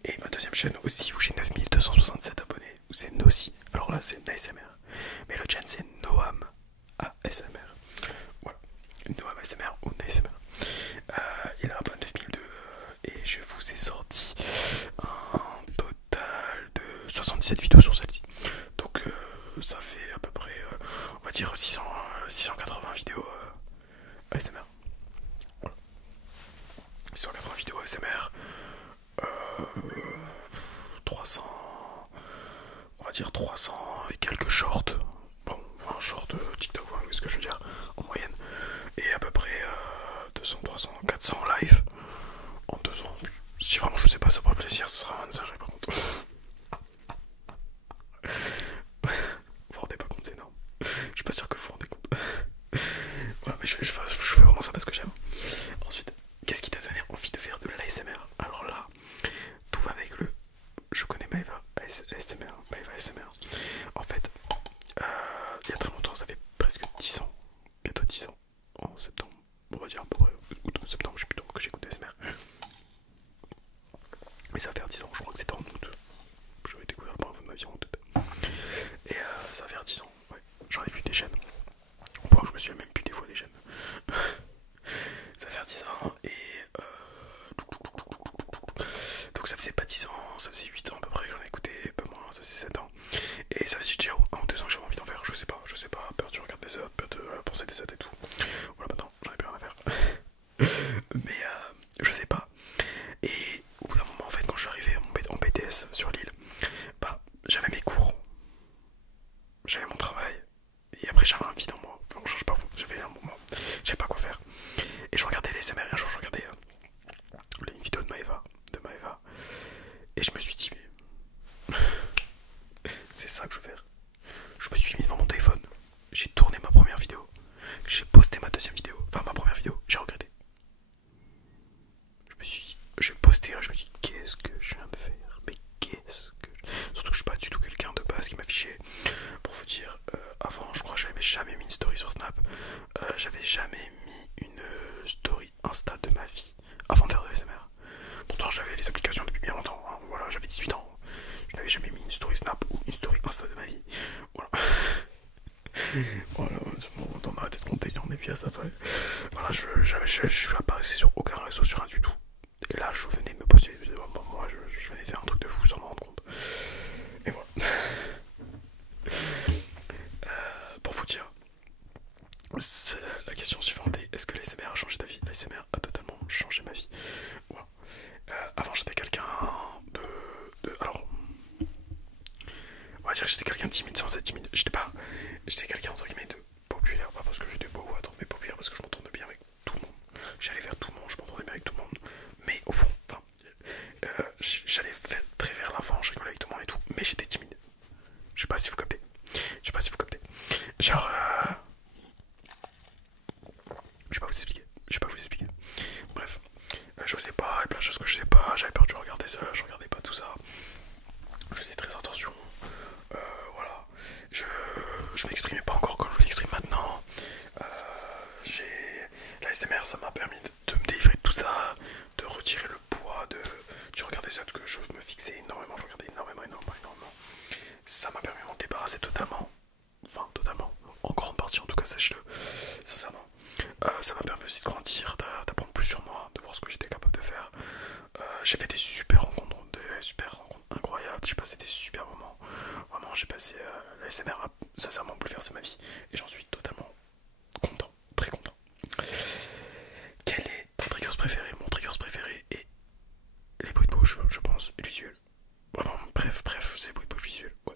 Et ma deuxième chaîne aussi, où j'ai 9267 abonnés, où c'est Nossi, alors là c'est ASMR, mais l'autre chaîne c'est Noam ASMR. Voilà, Noam ASMR ou ASMR. Il a 9002 et je vous ai sorti un total de 77 vidéos sur celle-ci. Donc ça fait à peu près, on va dire 680 vidéos ASMR. Voilà. 680 vidéos ASMR. 300, on va dire 300 et quelques shorts. Bon, enfin short TikTok, voilà, ce que je veux dire, en moyenne. Et à peu près 200, 300, 400 live en 2 ans. Si vraiment je sais pas, ça pourrait plaisir, ça sera un message par contre. Vous vous rendez pas compte, c'est énorme. Je suis pas sûr que vous vous rendez compte. Voilà, mais je fais vraiment ça parce que j'aime. Ensuite, qu'est-ce qui t'a donné envie de faire de l'ASMR? Alors là, tout va avec le... Je connais Maeva ASMR. En fait, il y a très longtemps, ça fait presque 10 ans, bientôt 10 ans, en septembre, on va dire à peu près, août, septembre, je sais plus trop que j'écoute ASMR. Mais ça va faire 10 ans, je crois que c'était en août. Je vais découvrir le point de ma vie en août. Et ça va faire 10 ans, ouais. J'en ai vu des chaînes. Bon, je me souviens même plus des fois des chaînes. l'ASMR. Un jour, je regardais une vidéo de Maeva. Et je me suis dit, mais c'est ça que je veux faire. Je me suis mis devant mon téléphone. J'ai tourné ma première vidéo. J'ai posté ma deuxième vidéo. Enfin, ma première vidéo. J'ai regretté. J'ai posté, je me dis, qu'est-ce que je viens de faire? Mais qu'est-ce que... Surtout que je suis pas du tout quelqu'un de base qui m'affichait. Pour vous dire, avant, je crois que j'avais jamais mis une story sur Snap. J'avais jamais mis une story Insta de ma vie avant de faire de l'ASMR. Pourtant, j'avais les applications depuis bien longtemps. Hein. Voilà, j'avais 18 ans. Je n'avais jamais mis une story Snap ou une story Insta de ma vie. Voilà. Voilà, on arrête de compter, on est bien ça. Voilà, je apparaissais sur aucun réseau, sur rien du tout. Et là, je venais me poser. Moi, je venais faire un truc de fou sans m'en rendre compte. Et voilà. Pour vous dire, la question suivante est: est-ce que l'ASMR a changé ta vie? L'ASMR a totalement changé ma vie. Voilà. Avant, j'étais quelqu'un alors, on va dire que j'étais quelqu'un de timide sans être timide. J'étais quelqu'un entre guillemets de populaire, pas parce que j'étais beau ou autre, mais populaire parce que je m'entendais bien avec tout le monde. J'allais vers tout le monde, je m'entendais bien avec tout le monde. Mais au fond, enfin, j'allais très vers l'avant, je rigolais avec tout le monde et tout, mais j'étais timide. Je sais pas si vous captez. Genre, je vais pas vous expliquer. Bref, je sais pas, il y a plein de choses que je sais pas, j'avais peur de regarder ça, je regardais pas tout ça. Je faisais très attention. Voilà. Je m'exprimais pas encore comme je l'exprime maintenant. L'ASMR, ça m'a permis de me délivrer de tout ça, de retirer le poids, de regarder ça, que je me fixais énormément, je regardais énormément. Ça m'a permis de m'en débarrasser totalement. Enfin, totalement. En grande partie, en tout cas, sachez-le. Sincèrement. Ça m'a permis aussi de grandir, d'apprendre plus sur moi, de voir ce que j'étais capable de faire. J'ai fait des super rencontres incroyables. J'ai passé des super moments. Vraiment, j'ai passé l'ASMR a sincèrement bouleversé ma vie. Et j'en suis totalement content, très content. Quel est ton triggers préféré? Mon triggers préféré est les bruits de bouche, je pense, et le visuel. Vraiment, bref, c'est les bruits de bouche visuels. Ouais.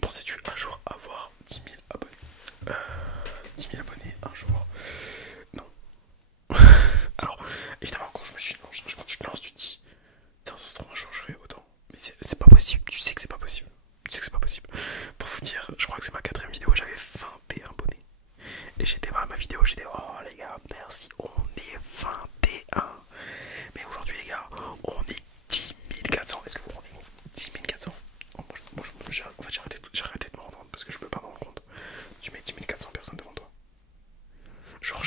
Pensais-tu un jour avoir 10 000 abonnés? 10 000 abonnés un jour? Non. Alors, évidemment, quand tu te lances, tu te dis, tiens, ça se trouve un jour, je ferai autant. Mais c'est pas possible, tu sais que c'est pas possible. Pour vous dire, je crois que c'est ma 4ème vidéo, j'avais 21 abonnés. Et j'ai démarré ma vidéo, j'ai dit, oh les gars, merci, on est 21. Mais aujourd'hui, les gars, on est 10 400. Est-ce que vous vous rendez compte? 10 400. En fait, j'ai arrêté de me rendre compte parce que je peux pas me rendre compte. Tu mets 10 400 personnes devant toi. Genre,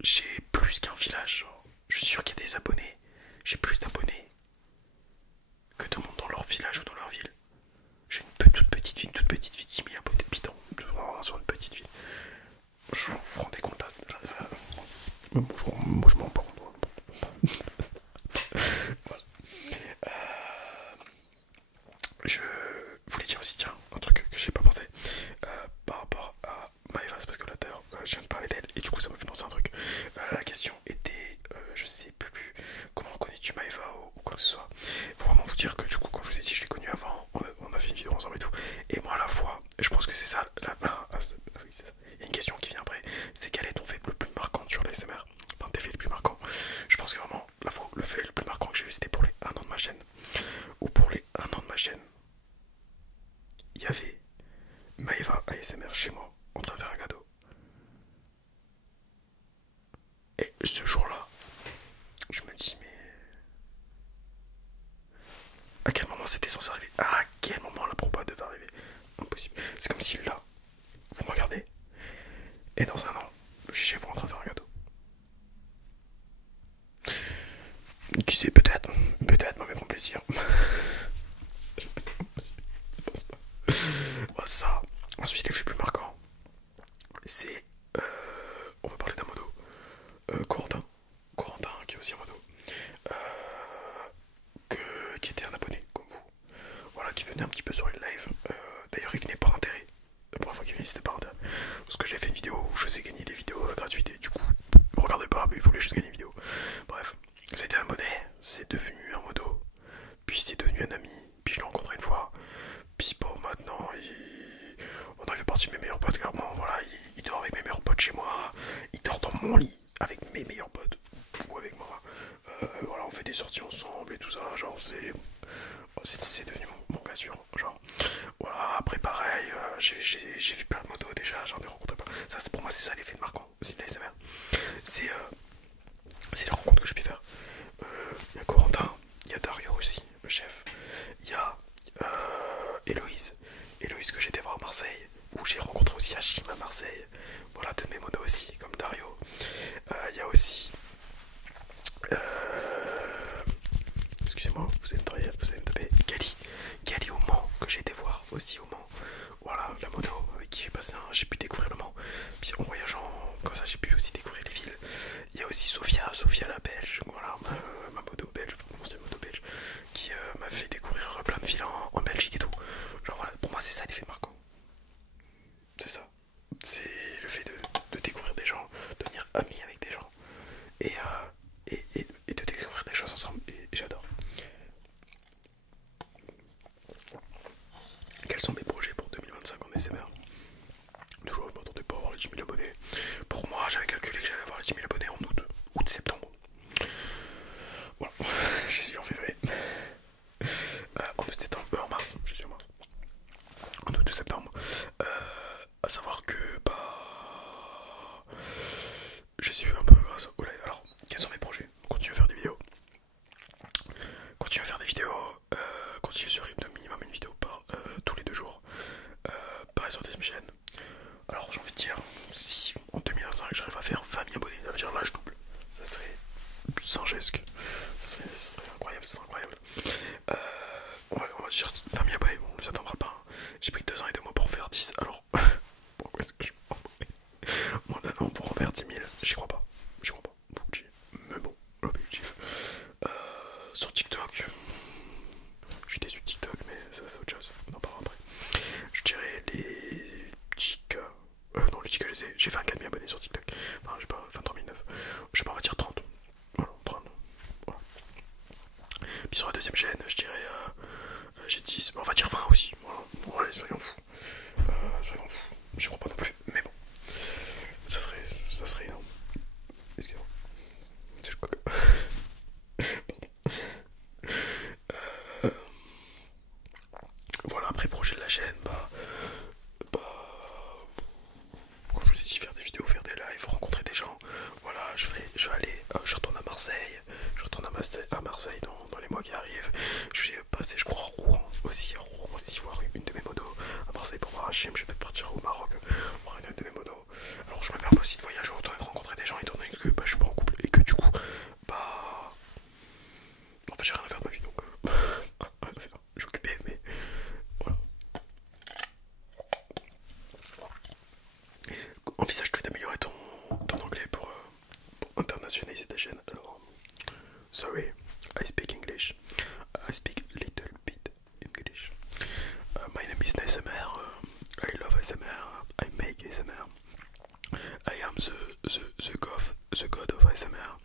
j'ai plus qu'un village. Genre. Je suis sûr qu'il y a des abonnés. J'ai plus d'abonnés que de monde dans leur village ou dans leur ville. J'ai une toute petite ville, 10 000 abonnés. Putain, sur une petite ville. Vous vous rendez compte là, moi je m'en rends voilà. Je voulais dire aussi, tiens, un truc que j'ai pas pensé par rapport à Maeva, parce que là d'ailleurs je viens de parler d'elle et du coup ça m'a fait penser à un truc. La question était, je sais plus comment connais-tu Maeva ou quoi que ce soit. Faut vraiment vous dire que du coup, comme je vous ai dit, je l'ai connue avant, on a fait une vidéo ensemble et tout. Et moi à la fois, je pense que c'est ça, il y a une question qui vient après, c'est quel est ton fait le plus marquant sur l'ASMR? Enfin, tes faits les plus marquants. Je pense que vraiment, le fait le plus marquant que j'ai eu, c'était pour les 1 an de ma chaîne. Ou pour les 1 an de ma chaîne, il y avait Maeva ASMR chez moi, en train de faire un gâteau. Et ce jour-là, je me dis, mais à quel moment c'était censé arriver? À quel moment la propa devait arriver? Impossible. C'est comme si là, vous me regardez, et dans 1 an, je suis chez vous en train de faire un gâteau. Qui sait, peut-être, moi, mes grands plaisirs. Je pense pas. Voilà, ça. Ensuite, les faits plus marquants, c'est. On va parler d'un modo. Corentin, qui est aussi un modo. Qui était un abonné, comme vous. Voilà, qui venait un petit peu sur les lives. D'ailleurs, il venait par intérêt. La première fois qu'il venait, c'était par intérêt. Parce que j'ai fait une vidéo où je faisais gagner des vidéos gratuites. Et du coup, regardez pas, mais il voulait juste gagner une vidéo. Bref, c'était un abonné. C'est devenu un modo. Puis c'est devenu un ami. Puis je l'ai rencontré une fois. Puis bon, maintenant, on a fait partie de mes meilleurs potes, clairement. Voilà, il dort avec mes meilleurs potes. Marseille. Voilà, de mes monos aussi, comme Dario. Il y a aussi... excusez-moi, vous allez me taper Gali au Mans, que j'ai été voir aussi au Mans. Voilà, la mono avec qui j'ai pu découvrir le Mans. Puis en voyageant comme ça, j'ai pu aussi découvrir les villes. Il y a aussi Sophia la belge, voilà, ma moto belge, mon ancienne moto belge, qui m'a fait découvrir plein de villes en Belgique et tout. Genre voilà, pour moi c'est ça l'effet marquant. C'est ça. C'est le fait de découvrir des gens, de devenir ami avec des gens. Et de découvrir des choses ensemble. Et j'adore. Quels sont mes projets pour 2025 en SMR? Toujours, je m'attendais pas à avoir les 10 000 abonnés. Pour moi, j'avais calculé que j'allais avoir les 10 000 abonnés en août-septembre. Voilà, j'y suis en février. En août-septembre, en mars, je suis en mars. En août-septembre. À savoir que, je suis un peu grâce au live. Alors, quels sont mes projets? Continuer à faire des vidéos. Continuer à faire des vidéos. Continuer sur rythme de minimum une vidéo par tous les 2 jours. Pareil sur deuxième chaîne. Alors j'ai envie de dire, si en 2025 j'arrive à faire 20 000 abonnés, ça veut dire là je double. Ça serait singesque. Ça serait incroyable, ça serait incroyable. On va dire 20 000 abonnés, bon, on les attendra pas. Hein. J'ai pris 2 ans et 2 mois pour faire 10, alors pourquoi est-ce que je moins d'un an pour en faire 10 000? J'y crois pas. J'y crois pas. Mais bon, l'objectif. Sur TikTok, je suis déçu de TikTok, mais ça c'est autre chose. On en parlera après. Je dirais les 10K. Non, les 10K, j'ai 24 000 abonnés sur TikTok. Enfin, j'ai pas 23 009. Je sais pas, on va dire 30. Voilà, 30. Voilà. Puis sur la deuxième chaîne, je dirais. J'ai 10. On va dire 20 aussi. Voilà. Bon, allez, soyons fous. Soyons fous. Je crois pas non plus. Mais bon. Ça serait énorme. Excusez-moi. Je crois que. Voilà, après projet de la chaîne, comme je vous ai dit, faire des vidéos, faire des lives, rencontrer des gens. Voilà, je retourne à Marseille. Je retourne à Marseille dans les mois qui arrivent. Je vais passer, je crois, à Rouen aussi, voir une de mes modos. À Marseille pour voir Hachim, je vais peut-être partir au Maroc voir une de mes modos. Alors je me permets aussi de voyager autour et de rencontrer des gens, étant donné que je suis pas en couple et que du coup, en fait j'ai rien à faire de ma vie, donc rien à faire. Je suis occupé, mais voilà. Envisage-tu d'améliorer ton anglais pour internationaliser ta chaîne? Alors, sorry, I speak English. I speak little bit English. My name is ASMR. I love ASMR. I make ASMR. I am the god of ASMR.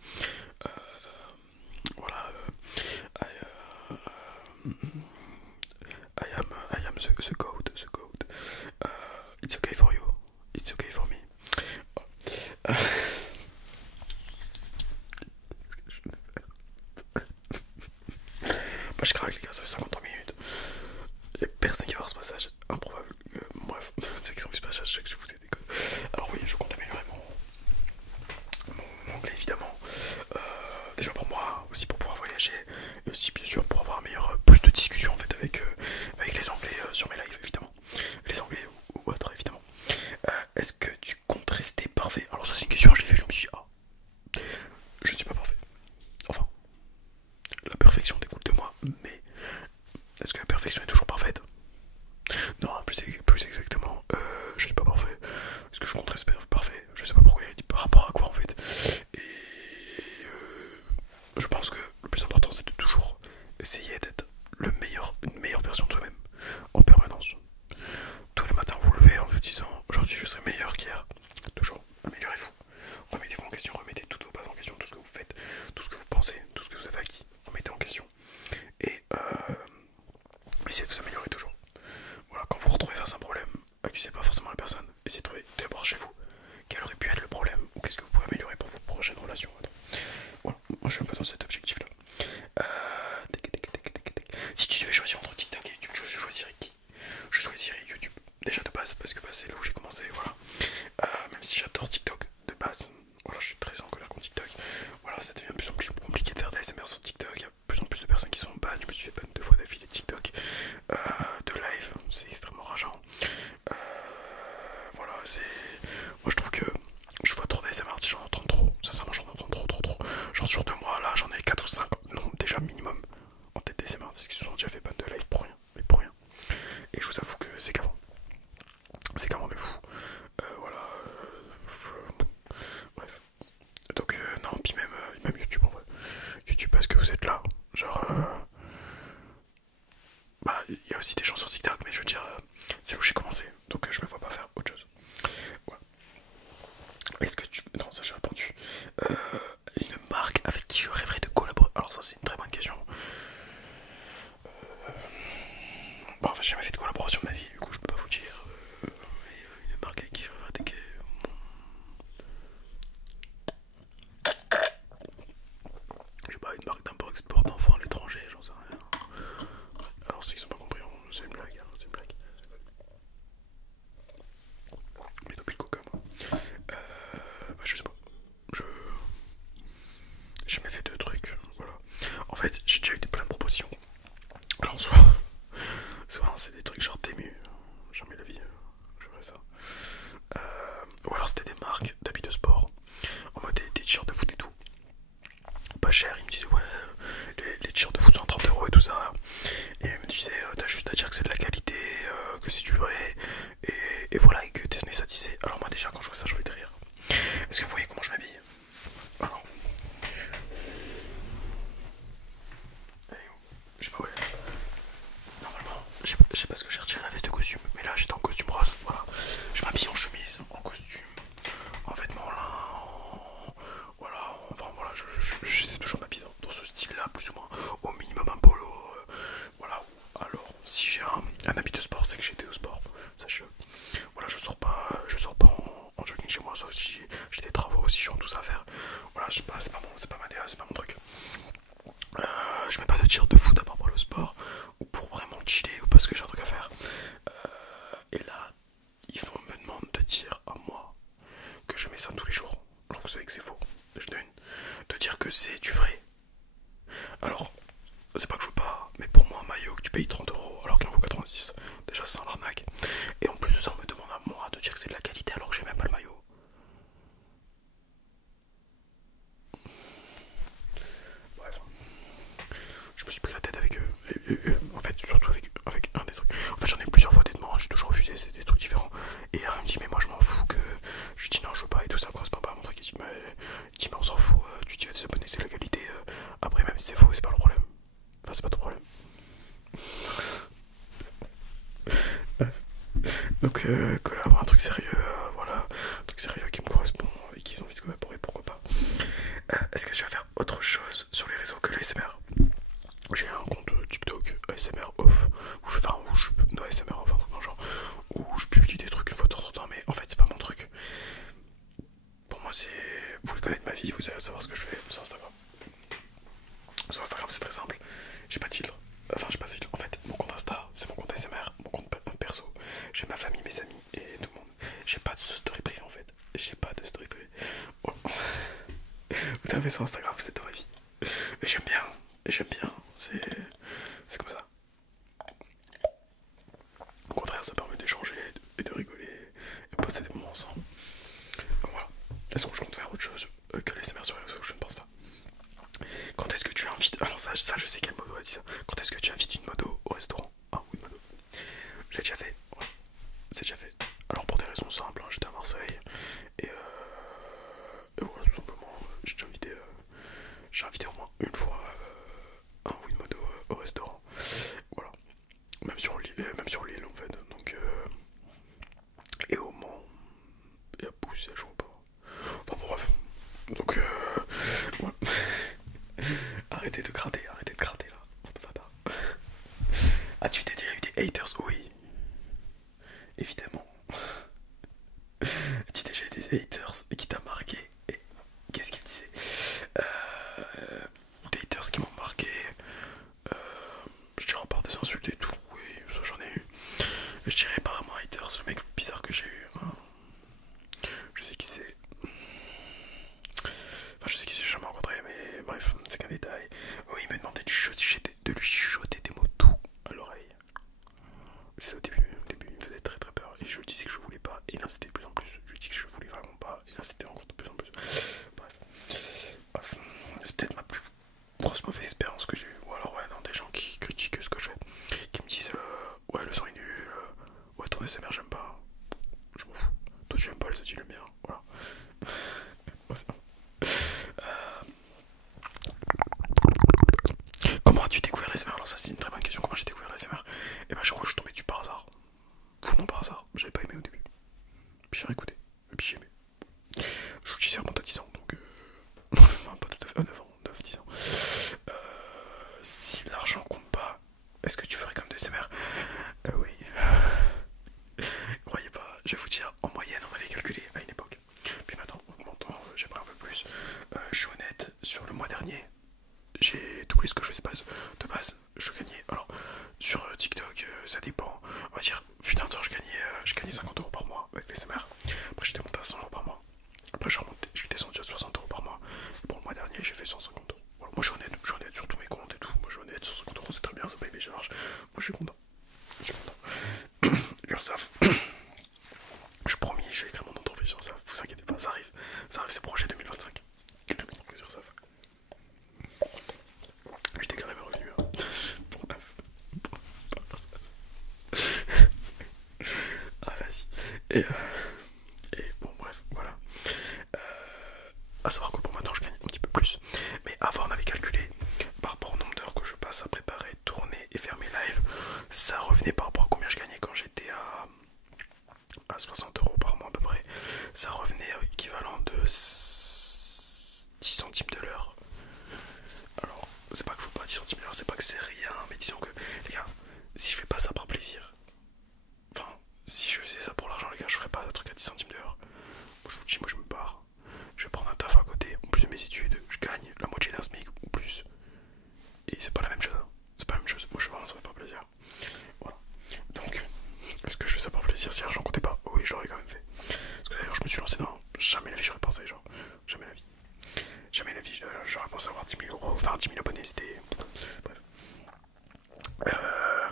Voilà. I am the goat. It's okay for you. It's okay for me. Je craque les gars, ça fait 53 minutes. Il n'y a personne qui va voir ce passage. Improbable. Bref, c'est qu'ils ont vu ce passage, je sais que je vous ai déconné. Alors oui, je compte améliorer mon anglais évidemment. Déjà pour moi, aussi pour pouvoir voyager. Et aussi bien sûr pour avoir plus de discussions en fait avec les anglais sur mes lives évidemment. Les anglais ou autres évidemment. Est-ce que tu comptes rester parfait? Alors ça c'est une question que j'ai fait, je me suis dit je ne suis pas parfait. Enfin, la perfection découle de moi, mais est-ce que la perfection est toujours parfaite? Non, plus exactement, je suis pas parfait. Est-ce que je compte rester parfait? Je sais pas pourquoi il dit par rapport à quoi en fait. Et je pense que le plus important c'est de toujours essayer d'être une meilleure version de soi-même en permanence. Tous les matins vous vous levez en vous disant aujourd'hui je serai meilleur qu'hier. Toujours, améliorez-vous. Remettez-vous en question, remettez toutes vos bases en question, tout ce que vous faites, tout ce que vous pensez, tout ce que vous avez acquis, remettez en question. Et essayez de vous améliorer toujours. Voilà, quand vous vous retrouvez face à un problème, accusez pas forcément la personne, essayez de trouver d'abord chez vous quel aurait pu être le problème. Moi je trouve que je vois trop d'ASMR, j'en entends trop, sincèrement j'en entends trop. Genre sur 2 mois là j'en ai 4 ou 5, non déjà minimum en tête d'ASMR, c'est qu'ils se sont déjà fait ban de live pour rien, mais pour rien. Et je vous avoue que c'est qu'avant de fou. Voilà, bref. Donc non, puis même YouTube en vrai. YouTube parce que vous êtes là, genre bah il y a aussi des gens sur TikTok, mais je veux dire c'est où j'ai commencé, donc je me vois pas faire autre chose. Voilà. Est-ce que tu... Non, ça j'ai répondu. Une marque avec qui je rêverais de collaborer. Alors ça c'est une très bonne question. Bon, enfin j'ai jamais fait de collaboration de ma vie, du coup je peux pas vous dire. Une marque avec qui je rêverais de... Je sais pas, une marque d'import-export d'enfants à l'étranger, j'en sais rien. Alors ceux qui sont pas compris, c'est une blague, hein, c'est une blague. Mais depuis le coca moi. Bah je sais pas. J'ai jamais fait de trucs, voilà. En fait, j'ai déjà eu plein de propositions. Alors soit c'est des trucs genre d'ému, jamais la vie, je ferais ça. Ou alors c'était des marques d'habits de sport, en mode des t-shirts de foot et tout. Pas cher, ils me disaient ouais, les t-shirts de foot sont 30 € et tout ça. Et ils me disaient t'as juste à dire que c'est de la qualité, que c'est du vrai, et voilà, et que t'es satisfait. Alors moi déjà quand je vois ça, je vais de rire. Est-ce que vous voyez comment je m'habille? Alors, je sais pas où elle est. Normalement, je sais pas ce que j'ai retiré la veste de costume, mais là j'étais en costume rose, voilà. Je m'habille en chemise, en costume, en vêtements là, voilà, enfin voilà, j'essaie toujours de m'habiller dans ce style là, plus ou moins, au minimum un polo, voilà. Alors, si j'ai un habit de sport, c'est que j'ai été au sport, sachez-le. Voilà, je sors pas en jogging chez moi, sauf si j'ai des travaux, si j'ai tout ça à faire. Voilà, je sais pas, c'est pas ma DA, c'est pas mon truc. Je mets pas de tir de foot à part pour le sport, ou pour vraiment chiller, ou parce que j'ai un truc à faire. Et là, ils me demandent de dire à moi que je mets ça tous les jours. Alors vous savez que c'est faux. De dire que c'est du vrai. Alors, c'est pas que je veux pas, mais pour moi un maillot que tu payes 30 € alors qu'il en vaut 90, déjà sans l'arnaque. Et en plus de ça, on me demande à moi de dire que c'est de la qualité alors que j'ai même pas le maillot. Bref, je me suis pris la tête avec eux. En fait, surtout avec un des trucs. En fait, j'en ai eu plusieurs fois des demandes, j'ai toujours refusé, c'est des trucs différents. Et il me dit, mais moi je m'en fous que. Je lui dis, non, je veux pas et tout ça correspond pas à mon truc. Il dit, mais on s'en fout, tu dis à tes abonnés, c'est la qualité. Après, même si c'est faux, c'est pas le problème. Enfin, c'est pas ton problème. Donc, collaborer un truc sérieux, voilà. Un truc sérieux qui me correspond et qui ont envie de collaborer, pourquoi pas. Est-ce que tu vas faire autre chose sur les réseaux que l'ASMR? J'ai un compte TikTok ASMR off où je non ASMR off, un truc dans le genre où je publie des trucs une fois de temps en temps, mais en fait c'est pas mon truc. Pour moi c'est, vous voulez connaître ma vie, vous allez savoir ce que je fais sur Instagram. Sur Instagram c'est très simple, j'ai pas de filtre. Enfin j'ai pas de filtre, en fait mon compte Insta c'est mon compte ASMR, mon compte perso. J'ai ma famille, mes amis et tout le monde. J'ai pas de story privée en fait, j'ai pas de story privée. Oh. Vous savez sur Instagram vous êtes dans ma vie. Mais j'aime bien, c'est comme ça. Au contraire, ça permet d'échanger et de rigoler et de passer des moments ensemble. Donc voilà. Est-ce que je compte faire autre chose que les SMR sur les réseaux? Je ne pense pas. Quand est-ce que tu invites... Alors ça je sais quel modo a dit ça. Quand est-ce que tu invites une modo au restaurant? Ah oui, une modo. J'ai déjà fait. Ouais. C'est déjà fait. Alors pour des raisons simples, hein, j'étais à Marseille. Et voilà, tout simplement, j'ai invité au moins une fois un ou une modo au restaurant. Voilà. Même sur l'île en fait. Donc et au Mans et à Poussy, je crois pas. Enfin bon, bref. Donc ouais. Arrêtez de gratter là. As-tu déjà eu des haters? Oui, évidemment. As-tu déjà eu des haters qui t'a marqué? Et qu'est-ce qu'ils disaient? Des haters qui m'ont marqué. Je dirais par des insultes et tout. Oui, ça j'en ai eu. Je dirais pas vraiment haters, le mec bizarre que j'ai eu. Hein. Je sais qui c'est. Enfin, je sais qui c'est, j'ai jamais rencontré, mais bref, c'est qu'un détail. Oui, il m'a demandé de lui chuchoter des mots doux à l'oreille. C'est au début, il me faisait très très peur. Et je lui disais que je voulais pas. Et là, c'était de plus en plus. Je lui dis que je voulais vraiment Voilà. Ouais, c'est bon. Comment as-tu découvert l'ASMR? Alors ça c'est une très bonne question. Comment j'ai découvert l'ASMR? Et bah je crois que je suis tombé dessus par hasard. Vraiment par hasard. J'avais pas aimé au début. Puis j'ai réécouté. Et puis j'ai aimé. Je vous dis ça remonte à 10 ans donc enfin pas tout à fait. 9 ans, 9-10 ans. Si l'argent compte pas, est-ce que tu ferais comme des ASMR? Oui. Croyez pas, je vais vous dire, en moyenne on avait calculé à une époque. Puis maintenant, augmentant, j'ai pris un peu plus. Je suis honnête, sur le mois dernier, j'ai doublé ce que je faisais de base. Je gagnais, alors sur TikTok, ça dépend. On va dire, fut un temps, je gagnais 50 € par mois avec les SMR. Après, j'étais monté à 100 € par mois. Après, je suis descendu à 60 € par mois. Et pour le mois dernier, j'ai fait 150 €. Voilà, moi, je suis honnête sur tous mes comptes et tout. Moi, je suis honnête, 150 € c'est très bien, ça paye mes charges. Moi, je suis content. Je suis content. L'URSSAF. Je suis promis, je vais écrire mon entreprise sur ça. Vous inquiétez pas, ça arrive. Ça arrive, c'est projet 2025. Écrire mon entreprise sur ça. Je déclare mes revenus. Hein. Bon, bref. Ah, vas-y. Et bon, bref, voilà. À savoir que pour maintenant, je gagne un petit peu plus. Mais avant, on avait calculé par rapport au nombre d'heures que je passe à préparer, tourner et faire mes lives. Ça revenait par rapport à combien je gagnais quand j'étais à 60 € par mois à peu près. Ça revenait à l'équivalent de 10 centimes de l'heure. Alors, c'est pas que je veux pas 10 centimes de l'heure, c'est pas que c'est rien, mais disons que, les gars, si je fais pas ça par plaisir, enfin, si je faisais ça pour l'argent, les gars, je ferais pas un truc à 10 centimes de l'heure. Moi, je vous dis, moi, je me barre. Je vais prendre un taf à côté, en plus de mes études, je gagne la moitié d'un SMIC ou plus. Et c'est pas la même chose. Hein. C'est pas la même chose. Moi, je fais vraiment ça par plaisir. Voilà. Donc, est-ce que je fais ça par plaisir si l'argent comptait pas? Oui, je l'aurais quand même fait. Parce que d'ailleurs, je me suis lancé dans. Jamais la vie, j'aurais pensé, genre. Jamais la vie. Jamais la vie, j'aurais pensé avoir 10 000 €. Enfin, 10 000 abonnés, c'était. Bref.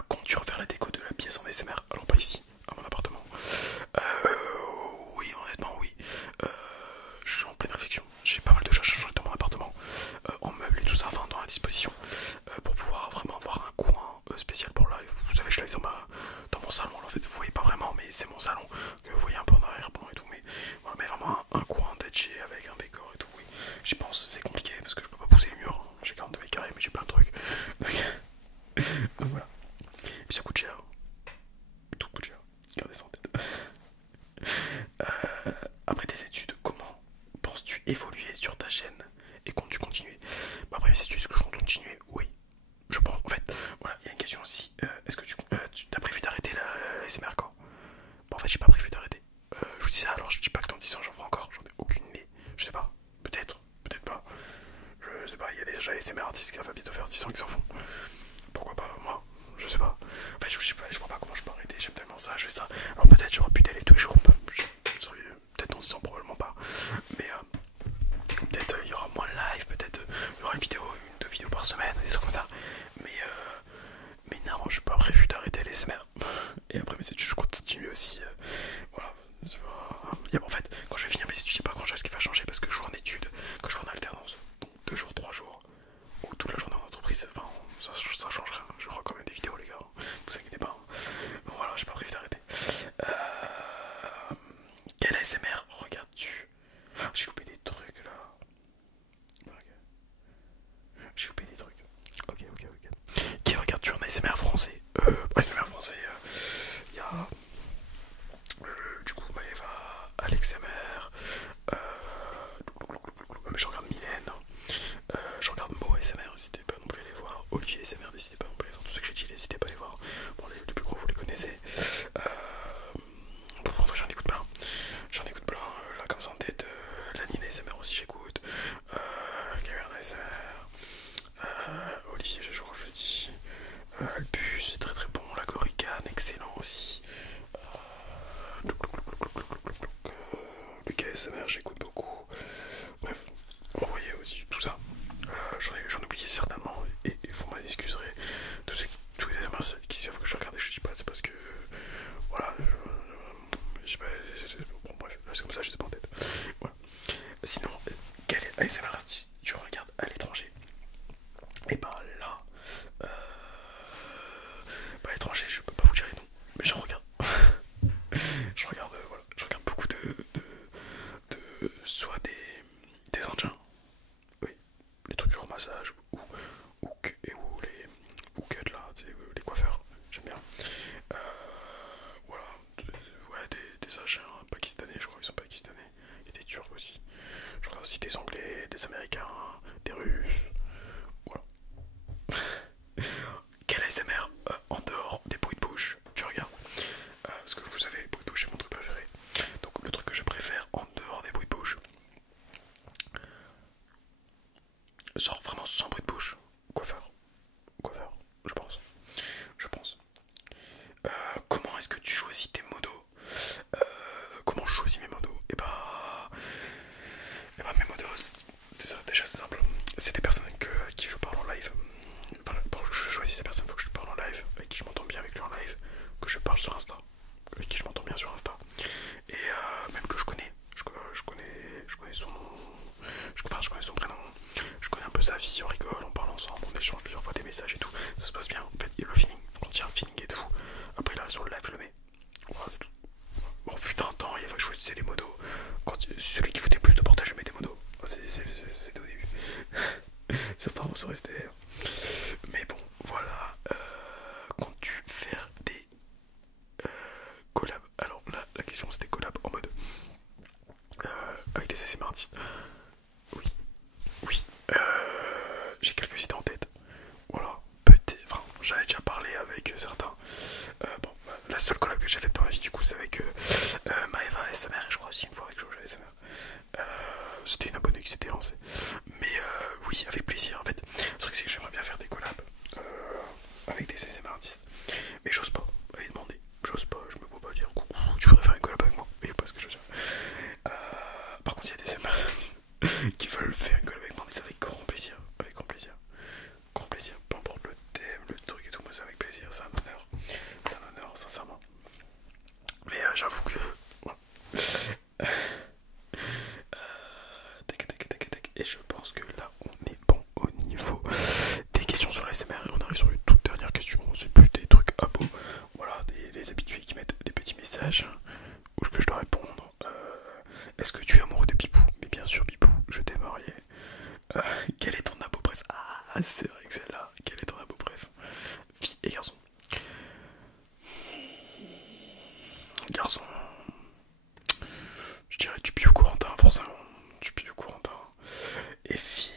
Comptes-tu refaire la déco de la pièce en SMR? Alors, pas ici, à mon appartement. Oui, honnêtement, oui. Je suis en pleine réflexion. J'ai pas mal de choses à changer dans mon appartement. En meubles et tout ça, enfin, dans la disposition. Pour pouvoir vraiment avoir un coin spécial pour live. Vous savez, je live dans mon salon. En fait, vous voyez pas vraiment, mais c'est mon salon que vous voyez un peu en arrière-plan et tout. Mais voilà, mais vraiment un coin dédié avec un décor et tout. Oui, j'y pense, c'est compliqué parce que je peux pas pousser les murs. Hein. J'ai 42 mètres carrés, mais j'ai plein de trucs. Donc voilà. Et puis ça coûte cher. Tout coûte cher. Gardez ça en tête. Après tes études, comment penses-tu évoluer sur ta chaîne et comptes-tu continuer? Bah, après mes études, est-ce que je compte continuer? Oui. Je pense, en fait, voilà, il y a une question aussi. Est-ce que tu as prévu d'arrêter la SMR quand? Bon, en fait, j'ai pas prévu d'arrêter. Je vous dis ça, alors je dis pas que dans 10 ans j'en ferai encore, j'en ai aucune idée. Je sais pas, peut-être, peut-être pas. Je sais pas, il y a déjà SMR artistes qui va bientôt faire 10 ans qu'ils en font. Pourquoi pas, moi? Je sais pas. En fait, je sais pas, je vois pas comment je peux arrêter, j'aime tellement ça, je fais ça. Alors peut-être j'aurai plus d'élèves tous les jours, peut-être dans 10 ans, probablement pas. Mais peut-être il y aura moins de live, peut-être il y aura deux vidéos par semaine, des trucs comme ça. Mais non, je n'ai pas prévu d'arrêter les SMR. Et après mes études, je continue aussi. Voilà. En fait, quand je vais finir mes études, il n'y a pas grand chose qui va changer parce que je joue en études, que je joue en alternance. Donc 2 jours, 3 jours, ou toute la journée en entreprise, enfin, ça change rien. Je ferai quand même des vidéos, les gars. Vous inquiétez pas. Donc voilà, j'ai pas prévu d'arrêter. Quel ASMR regardes-tu? J'ai loupé des trucs là. J'ai loupé des trucs. Ok. Qui regarde-tu en ASMR français? ASMR français, il y a du coup Maëva, AlexMR, mais je regarde Mylène, je regarde Mo ASMR, n'hésitez pas non plus à les voir, Olivier ASMR, n'hésitez pas non plus à les voir, tous ceux que j'ai dit, n'hésitez pas à les voir, bon les plus gros vous les connaissez, enfin j'en écoute plein, là comme ça en tête, Lanine ASMR aussi j'écoute, Caverne ASMR, Olivier je crois que je le dis, Albus c'est très très bon, la Goricane excellent aussi, Lucas ASMR j'écoute beaucoup, bref, envoyez aussi tout ça, j'en oublie certainement et vous m'en excuserez, tous les ASMR qui savent que je regarde et je dis pas, c'est parce que voilà, je sais pas, bon bref, c'est comme ça, je sais pas en tête, voilà. Sinon, quel ASMR artiste tu regardes à l'étranger? Et bah là, à l'étranger, je peux pas vous dire les noms, mais j'en regarde. Voilà, je regarde beaucoup soit des Indiens, oui, les trucs genre massage ou cut là, tu sais, les coiffeurs, j'aime bien. Euh, voilà, ouais, des Asiens pakistanais, je crois qu'ils sont pakistanais, et des Turcs aussi. Je regarde aussi des Anglais, des Américains, des Russes, voilà. Quel ASMR en dehors des bruits de bouche tu regardes? Parce que vous savez, les bruits de bouche c'est mon truc préféré. Donc le truc que je préfère en dehors des bruits de bouche, genre vraiment sans bruit de bouche, coiffeur, coiffeur, je pense, je pense. Comment est-ce que tu choisis tes modos? Comment je choisis mes modos? Mes modos, déjà c'est simple. C'est des personnes avec qui je parle en live. Enfin, pour que je choisisse ces personnes, il faut que je parle en live, avec qui je m'entends bien avec lui en live, que je parle sur Insta, avec qui je m'entends bien sur Insta. Et même que je connais, je connais son nom, je connais son prénom, je connais un peu sa vie, on rigole, on parle ensemble, on échange plusieurs fois des messages et tout. Ça se passe bien, en fait, il y a le feeling, quand il y a un feeling et tout. Après là, sur le live, je le mets. Voilà, c'est tout. Bon, fut un temps, il a fallu choisir les modos. Celui qui foutait plus de portage, je mets des modos. C'était au début. Certains vont se rester. Mais bon, voilà. Comptes-tu faire des collabs? Alors là, la question c'était collab en mode avec des ASMR artistes. Oui, oui. J'ai quelques idées en tête. Voilà. Peut-être. Enfin, j'avais déjà parlé avec certains. Bon, la seule collab que j'ai faite dans ma vie, du coup, c'est avec Maeva ASMR, et je crois aussi une fois avec Jojo ASMR. C'était une abonnée qui s'était lancée. Mais oui, avec plaisir. En fait, le truc c'est que j'aimerais bien faire des collabs avec des ASMR artistes. Mais j'ose pas aller demander. J'ose pas, je me vois pas dire coucou, tu voudrais faire une collab avec moi. Mais pas ce que je veux dire. Par contre, il y a des ASMR artistes qui veulent faire une collab avec moi, mais c'est avec grand plaisir. Avec grand plaisir. Grand plaisir. Peu importe le thème, le truc et tout, moi c'est avec plaisir. C'est un honneur. C'est un honneur, sincèrement. Mais j'avoue que. Voilà. Et je pense que là on est bon au niveau des questions sur la SMR et on arrive sur une toute dernière question. C'est plus des trucs à beau. Voilà, des habitués qui mettent des petits messages où que je dois répondre. Est-ce que tu es amoureux de Bipou? Mais bien sûr Bipou, je t'ai marié. Quel est ton abo bref? Ah c'est vrai que celle-là. Quel est ton abo bref? Fille et garçon. Garçon. Je dirais Dupieux Corentin forcément. Dupieux Corentin. Et fille.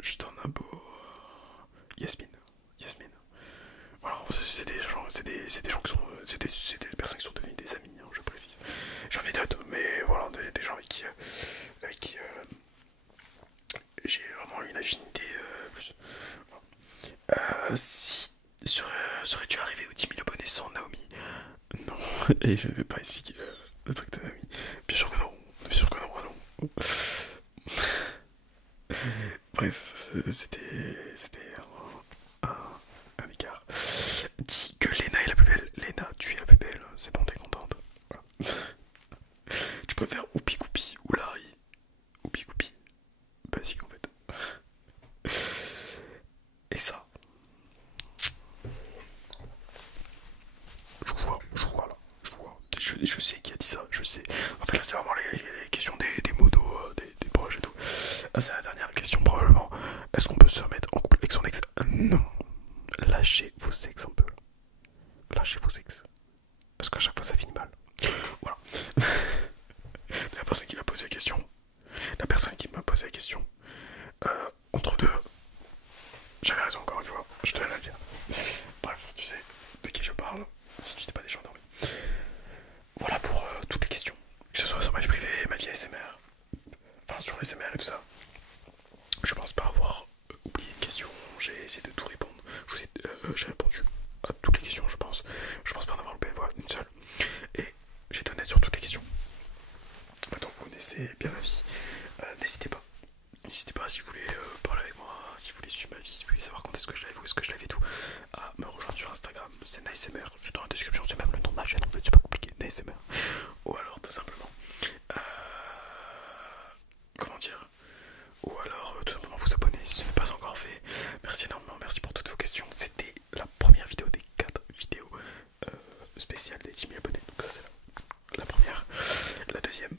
Juste un abo. Yasmine. Yasmine. Voilà, c'est des gens qui sont. C'est des personnes qui sont devenues des amis, hein, je précise. J'en ai d'autres, mais voilà, des gens avec qui j'ai vraiment une affinité plus. Voilà. Si serais-tu arrivé aux 10 000 abonnés sans Naomi? Non, et je ne vais pas expliquer le truc de Naomi. Bien sûr que non, bien sûr que non, ah non. Bref, c'était un écart. Dis que Léna est la plus belle. Léna, tu es la plus belle, c'est bon, t'es contente. Voilà. Tu préfères Oupi Coupi ou Larry? Oupi Coupi. Basique en fait. Et ça. Je vois là. Je sais qui a dit ça, je sais. En fait là c'est vraiment les questions des modos, des proches et tout. Ah, c'est la dernière question probablement. Est-ce qu'on peut se remettre en couple avec son ex? Non. Lâchez vos sexes un peu. Lâchez vos sexes. Parce qu'à chaque fois ça finit mal. Voilà. La personne qui m'a posé la question. Entre deux. J'avais raison encore une fois. Je te la dire. Bref, tu sais de qui je parle. Si tu t'es pas déjà endormi. Voilà pour toutes les questions. Que ce soit sur ma vie privée, ma vie ASMR. Enfin sur l'ASMR et tout ça. Je pense pas avoir oublié de questions. J'ai essayé de tout répondre. J'ai répondu à toutes les questions, je pense. Je pense pas en avoir loupé une seule. Et j'ai été honnête sur toutes les questions. Maintenant vous connaissez bien ma vie. N'hésitez pas. N'hésitez pas si vous voulez parler avec moi, si vous voulez suivre ma vie, si vous voulez savoir quand est-ce que je live, où est-ce que je live et tout, à me rejoindre sur Instagram, c'est NASMR, c'est dans la description, c'est même le nom de ma chaîne en fait, c'est pas compliqué, NASMR. Ou alors tout simplement, comment dire, ou alors tout simplement vous abonner si ce n'est pas encore fait. Merci énormément, merci pour toutes vos questions. C'était la première vidéo des 4 vidéos spéciales des 10 000 abonnés, donc ça c'est deuxième,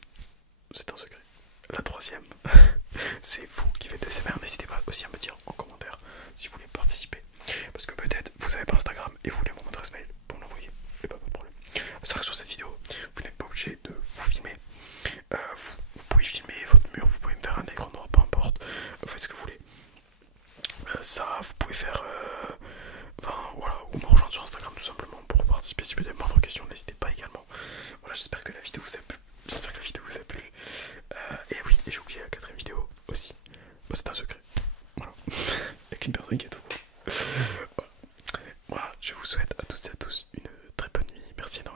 c'est un secret. La troisième, c'est vous qui faites de l'ASMR. N'hésitez pas aussi à me dire en commentaire si vous voulez participer. Parce que peut-être vous n'avez pas Instagram et vous voulez mon adresse mail pour l'envoyer. Et pas de problème. C'est vrai que sur cette vidéo, vous n'êtes pas obligé de vous filmer. Vous pouvez filmer votre mur, vous pouvez me faire un écran noir, peu importe. Vous faites ce que vous voulez. Ça, vous pouvez faire. Enfin voilà, ou me rejoindre sur Instagram tout simplement pour participer. Si vous avez moindre question, n'hésitez pas également. Voilà, j'espère que la vidéo vous a plu. J'espère que la vidéo vous a plu. Et oui, et j'ai oublié la quatrième vidéo aussi. Bah, c'est un secret. Voilà. Il n'y a qu'une personne qui est au courant. Voilà. Voilà, je vous souhaite à toutes et à tous une très bonne nuit. Merci énormément.